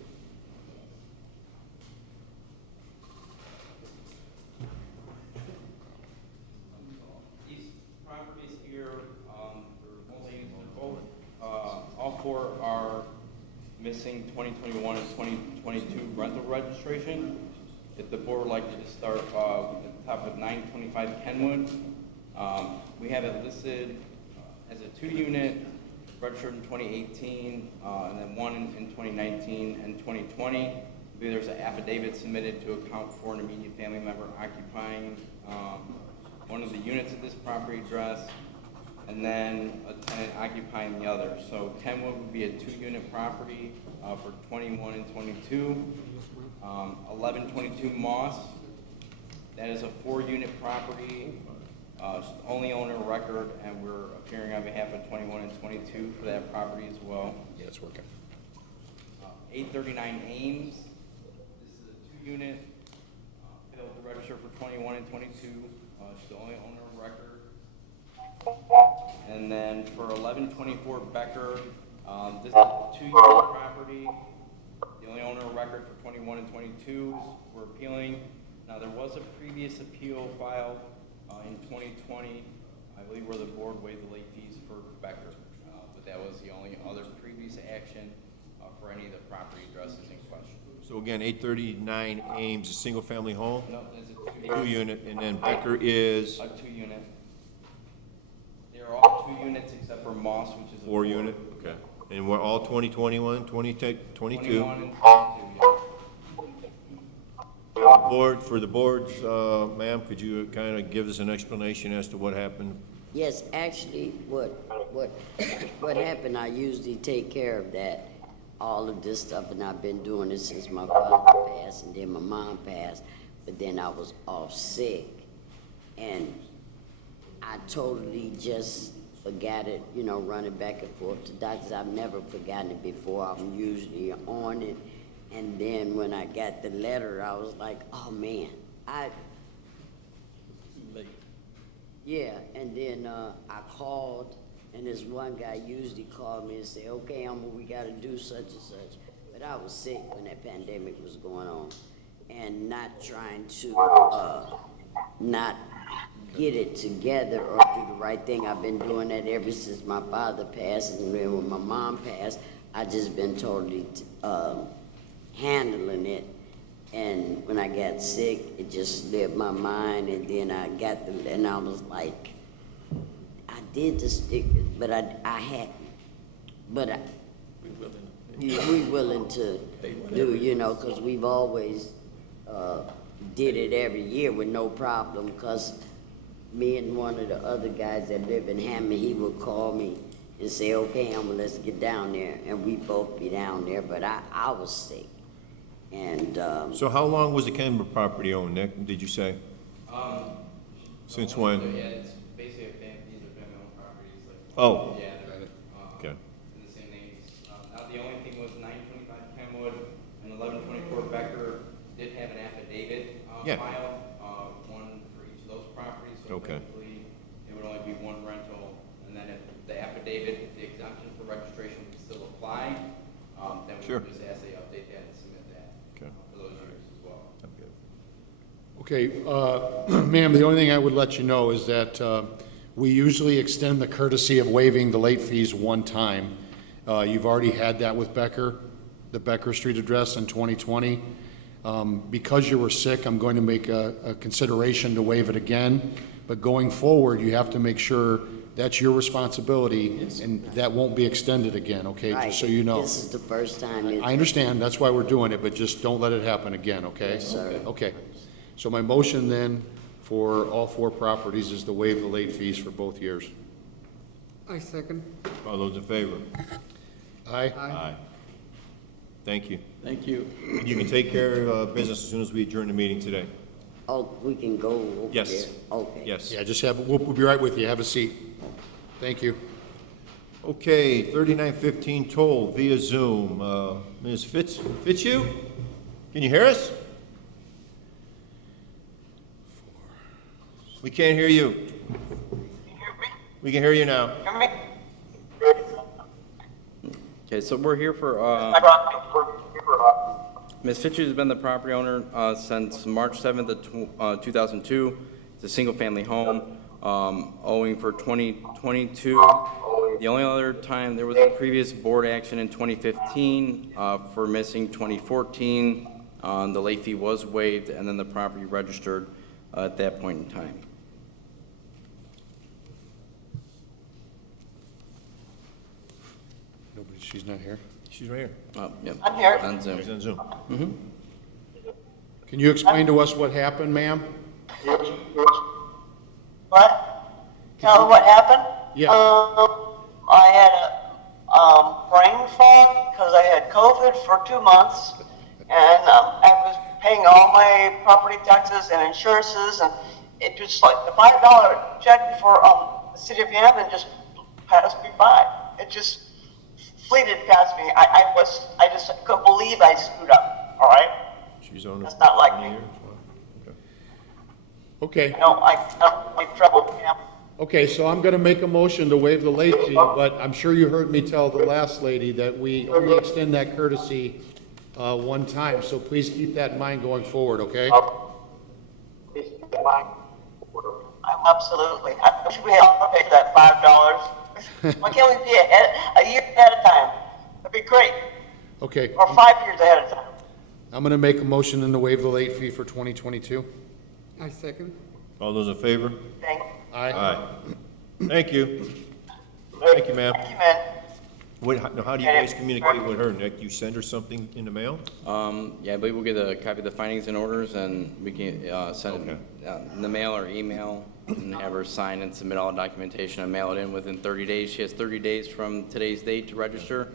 These properties here, for both, all four are missing 2021 and 2022 rental registration. If the board would like to just start at the top of 925 Kenwood, we have it listed as a 2-unit, registered in 2018, and then one in 2019 and 2020. I believe there's an affidavit submitted to account for an immediate family member occupying one of the units at this property address, and then a tenant occupying the other. So Kenwood would be a 2-unit property for 21 and 22. 1122 Moss, that is a 4-unit property, only owner of record, and we're appearing on behalf of 21 and 22 for that property as well. Yeah, it's working. 839 Ames, this is a 2-unit, failed to register for 21 and 22, she's the only owner of record. And then for 1124 Becker, this is a 2-unit property. The only owner of record for 21 and 22 we're appealing. Now, there was a previous appeal filed in 2020, I believe, where the board waived the late fees for Becker. But that was the only other previous action for any of the property addresses in question. So again, 839 Ames, a single-family home? No, it's a 2-unit, and then Becker is A 2-unit. They're all 2 units except for Moss, which is a 4-unit? Okay. And we're all 2021, 2022? 21 and 22, yeah. Board, for the boards, ma'am, could you kind of give us an explanation as to what happened? Yes, actually, what happened, I usually take care of that, all of this stuff, and I've been doing it since my father passed, and then my mom passed, but then I was off sick, and I totally just forgot it, you know, running back and forth to doctors. I've never forgotten it before. I'm usually on it. And then when I got the letter, I was like, oh, man. Too late. Yeah, and then I called, and this one guy usually called me and said, okay, we got to do such and such. But I was sick when that pandemic was going on and not trying to not get it together or do the right thing. I've been doing that ever since my father passed, and then when my mom passed, I just been totally handling it. And when I got sick, it just slipped my mind, and then I got and I was like, I did the stickers, but I hadn't. But we willing to do, you know, because we've always did it every year with no problem, because me and one of the other guys that live in Hammond, he would call me and say, okay, let's get down there, and we both be down there, but I was sick. And So how long was the Kenwood property owned, Nick, did you say? Since when? Yeah, it's basically these are family-owned properties. Like, Oh. Yeah, they're Okay. in the same names. Now, the only thing was 925 Kenwood and 1124 Becker did have an affidavit Yeah. filed, one for each of those properties. So Okay. technically, it would only be one rental. And then if the affidavit, the exemption for registration would still apply, then we Sure. would just ask they update that and submit that Okay. for those years as well. Okay, ma'am, the only thing I would let you know is that we usually extend the courtesy of waiving the late fees one time. You've already had that with Becker, the Becker Street address in 2020. Because you were sick, I'm going to make a consideration to waive it again. But going forward, you have to make sure that's your responsibility, and that won't be extended again, okay? right, Just so you know. this is the first time. I understand, that's why we're doing it, but just don't let it happen again, okay? Yes, sir. Okay. So my motion then for all 4 properties is to waive the late fees for both years. I second. All those in favor? Aye? Aye. Thank you. Thank you. And you can take care of business as soon as we adjourn the meeting today. Oh, we can go over Yes. there? Okay. Yes. Yeah, just we'll be right with you, have a seat. Thank you. Okay, 3915 toll via Zoom. Ms. Fitzhugh? Can you hear us? We can't hear you. We can hear you now. Okay, so we're here for, Ms. Fitch has been the property owner since March 7th of 2002. It's a single-family home, owing for 2022. The only other time, there was a previous board action in 2015 for missing 2014. The late fee was waived, and then the property registered at that point in time. Nobody, she's not here. She's right here. Yep. I'm here. On Zoom. She's on Zoom. Can you explain to us what happened, ma'am? What? Tell them what happened? Yeah. I had a brain fog because I had COVID for 2 months, and I was paying all my property taxes and insurances, and it just like the $5 check for the city of Hammond just passed me by. It just fleeted past me. I just couldn't believe I screwed up. All right. She's on. That's not like me. Okay. No, I don't like trouble. Yeah. Okay, so I'm gonna make a motion to waive the late fee, but I'm sure you heard me tell the last lady that we only extend that courtesy one time, so please keep that in mind going forward, okay? Absolutely. I wish we had to pay that $5. Why can't we pay a year ahead of time? That'd be great. Okay, Or 5 years ahead of time. I'm gonna make a motion to waive the late fee for 2022. I second. All those in favor? Thank Aye. Aye. Thank you. Thank you, ma'am. you, man. How do you guys communicate with her, Nick? You send her something in the mail? Yeah, I believe we'll get a copy of the findings and orders, and we can send it in the mail or email, and have her sign and submit all the documentation and mail it in within 30 days. She has 30 days from today's date to register.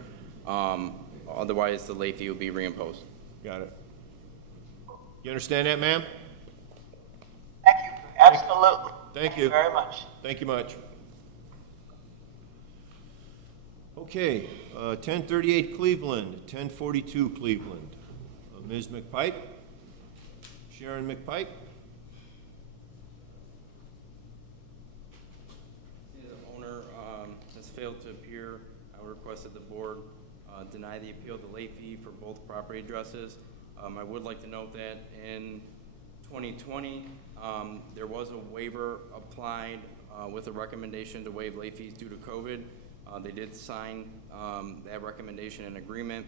Otherwise, the late fee will be reimposed. Got it. You understand that, ma'am? Thank you. Absolutely. Thank you. Very much. Thank you much. Okay, 1038 Cleveland, 1042 Cleveland. Ms. McPike? Sharon McPike? The owner has failed to appear. I would request that the board deny the appeal of the late fee for both property addresses. I would like to note that in 2020, there was a waiver applied with a recommendation to waive late fees due to COVID. They did sign that recommendation and agreement,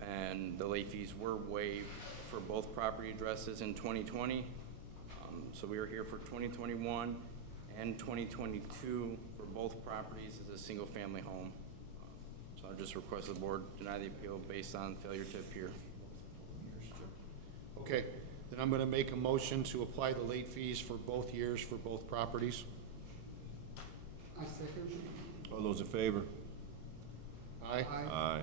and the late fees were waived for both property addresses in 2020. So we are here for 2021 and 2022 for both properties as a single-family home. So I just request the board deny the appeal based on failure to appear. Okay, then I'm gonna make a motion to apply the late fees for both years for both properties. I second. All those in favor? Aye. Aye.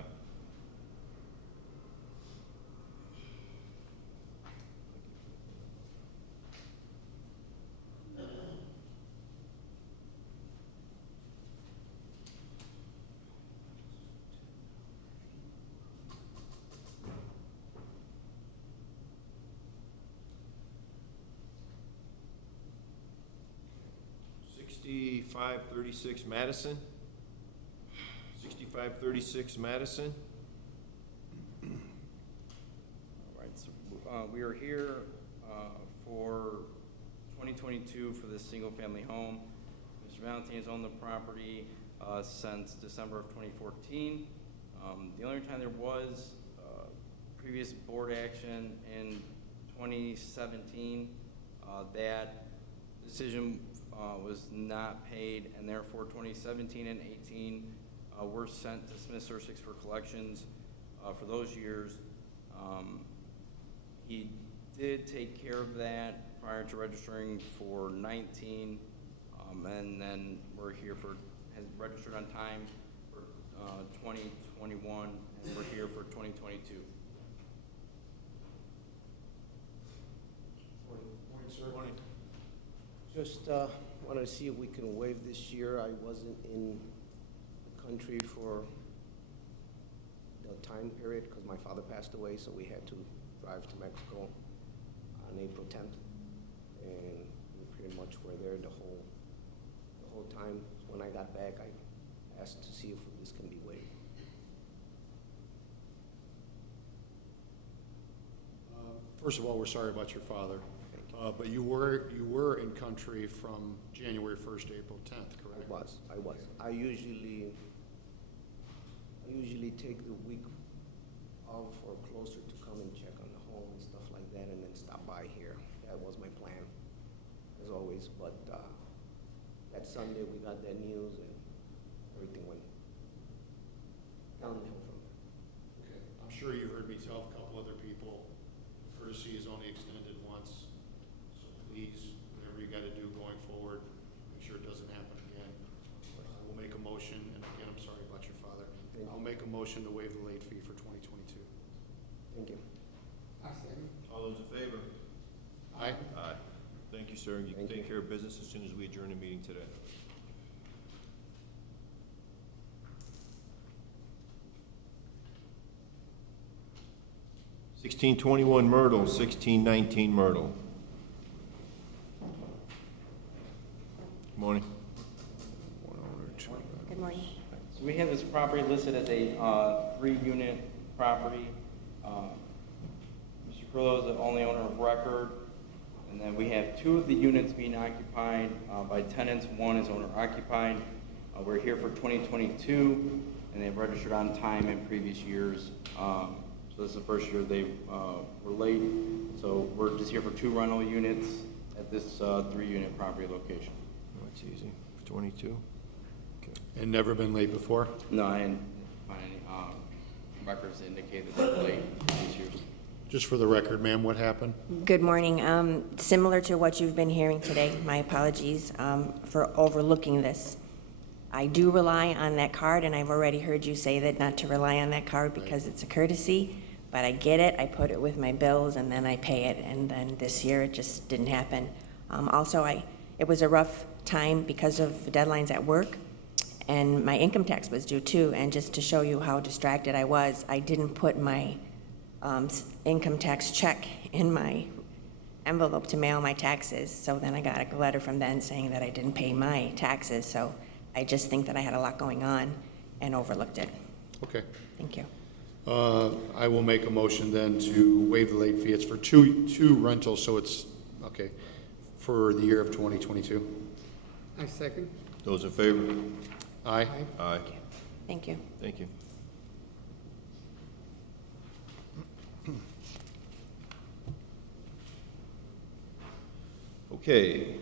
Sixty-five 36 Madison. 6536 Madison. All right, so we are here for 2022 for this single-family home. Mr. Valentine has owned the property since December of 2014. The only time there was previous board action in 2017, that decision was not paid, and therefore 2017 and 18 were sent to Smith Sussex for collections for those years. He did take care of that prior to registering for 19, and then we're here for, has registered on time for 2021, and we're here for 2022. Morning, sir. Just wanted to see if we can waive this year. I wasn't in the country for the time period because my father passed away, so we had to drive to Mexico on April 10th. And we pretty much were there the whole time. When I got back, I asked to see if this can be waived. First of all, we're sorry about your father. But you were in country from January 1st to April 10th, correct? I was. I usually take the week off or closer to come and check on the home and stuff like that, and then stop by here. That was my plan, as always. But that Sunday we got that news, and everything went downhill from there. Okay. I'm sure you heard me tell a couple other people, courtesy is only extended once. So please, whatever you got to do going forward, make sure it doesn't happen again. We'll make a motion, and again, I'm sorry about your father. I'll make a motion to waive the late fee for 2022. Thank you. I second. All those in favor? Aye. Aye. Thank you, sir. You can take care of business as soon as we adjourn the meeting today. (1621) Myrtle, 1619 Myrtle. Good morning. Good morning. So we have this property listed as a 3-unit property. Mr. Curlo is the only owner of record. And then we have 2 of the units being occupied by tenants. One is owner occupied. We're here for 2022, and they've registered on time in previous years. So this is the first year they were late. So we're just here for 2 rental units at this 3-unit property location. That's easy. For 22. Okay. And never been late before? No, I didn't find any records that indicate that they're late these years. Just for the record, ma'am, what happened? Good morning. Similar to what you've been hearing today, my apologies for overlooking this. I do rely on that card, and I've already heard you say that not to rely on that card because it's a courtesy, but I get it. I put it with my bills, and then I pay it, and then this year it just didn't happen. Also, it was a rough time because of deadlines at work, and my income tax was due too, and just to show you how distracted I was, I didn't put my income tax check in my envelope to mail my taxes. So then I got a letter from them saying that I didn't pay my taxes. So I just think that I had a lot going on and overlooked it. Okay. Thank you. I will make a motion then to waive the late fee. It's for two rentals, so it's, okay, for the year of 2022. I second. Those in favor? Aye. Aye. Thank you. Thank you. Okay.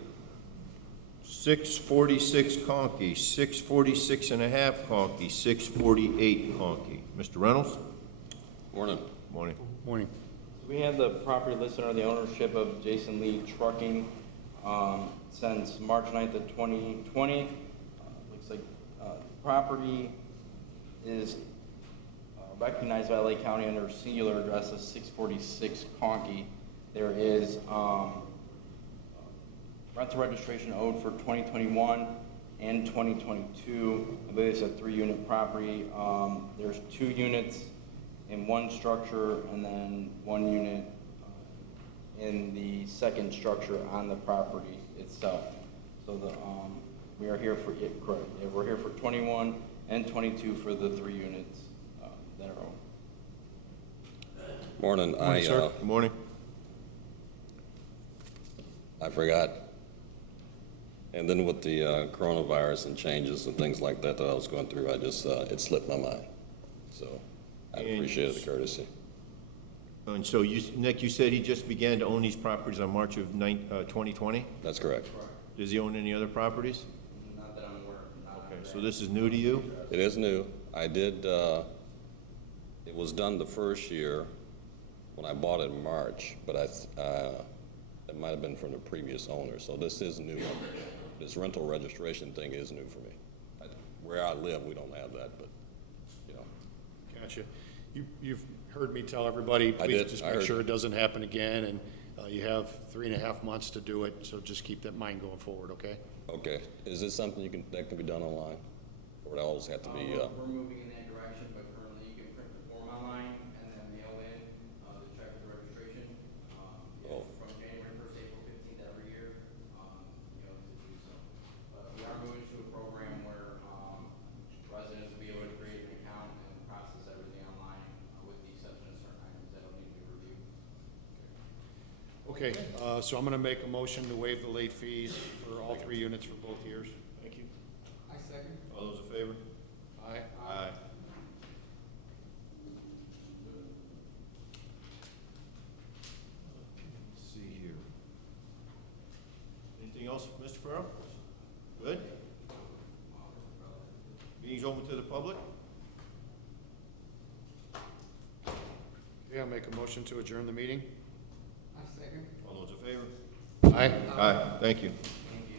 646 Conkey, 646 and a half Conkey, 648 Conkey. Mr. Reynolds? Morning. Morning. Morning. We have the property listed under the ownership of Jason Lee Trucking since March 9th of 2020. Looks like the property is recognized by Lake County under a singular address of 646 Conkey. There is rental registration owed for 2021 and 2022. I believe it's a 3-unit property. There's 2 units in one structure and then 1 unit in the second structure on the property itself. So we are here for it, correct. Yeah, we're here for 21 and 22 for the 3 units that are owned. Morning. Morning, sir. Good morning. I forgot. And then with the coronavirus and changes and things like that I was going through, I just, it slipped my mind. So I appreciate the courtesy. And so Nick, you said he just began to own these properties on March of 2020? That's correct. Does he own any other properties? Not that I'm aware of. Okay, so this is new to you? It is new. I did, it was done the first year when I bought it in March, but it might have been from the previous owner. So this is new. This rental registration thing is new for me. Where I live, we don't have that, but, you know. Gotcha. You've heard me tell everybody, please just make sure it doesn't happen again. And You have 3.5 months to do it, so just keep that in mind going forward, okay? Okay, is this something that can be done online? Or it always have to be, We're moving in that direction, but currently you can print the form online and then mail in the check with the registration. From January 1st, April 15th every year, to do so. But we are moving to a program where residents will be able to create an account and process everything online with the exception of certain items that will need to be reviewed. Okay, so I'm gonna make a motion to waive the late fees for all 3 units for both years. Thank you. I second. All those in favor? Aye. Aye. Let's see here. Anything else, Mr. Farrell? Good? Meeting's open to the public? Okay, I'll make a motion to adjourn the meeting. I second. All those in favor? Aye. Aye. Thank you.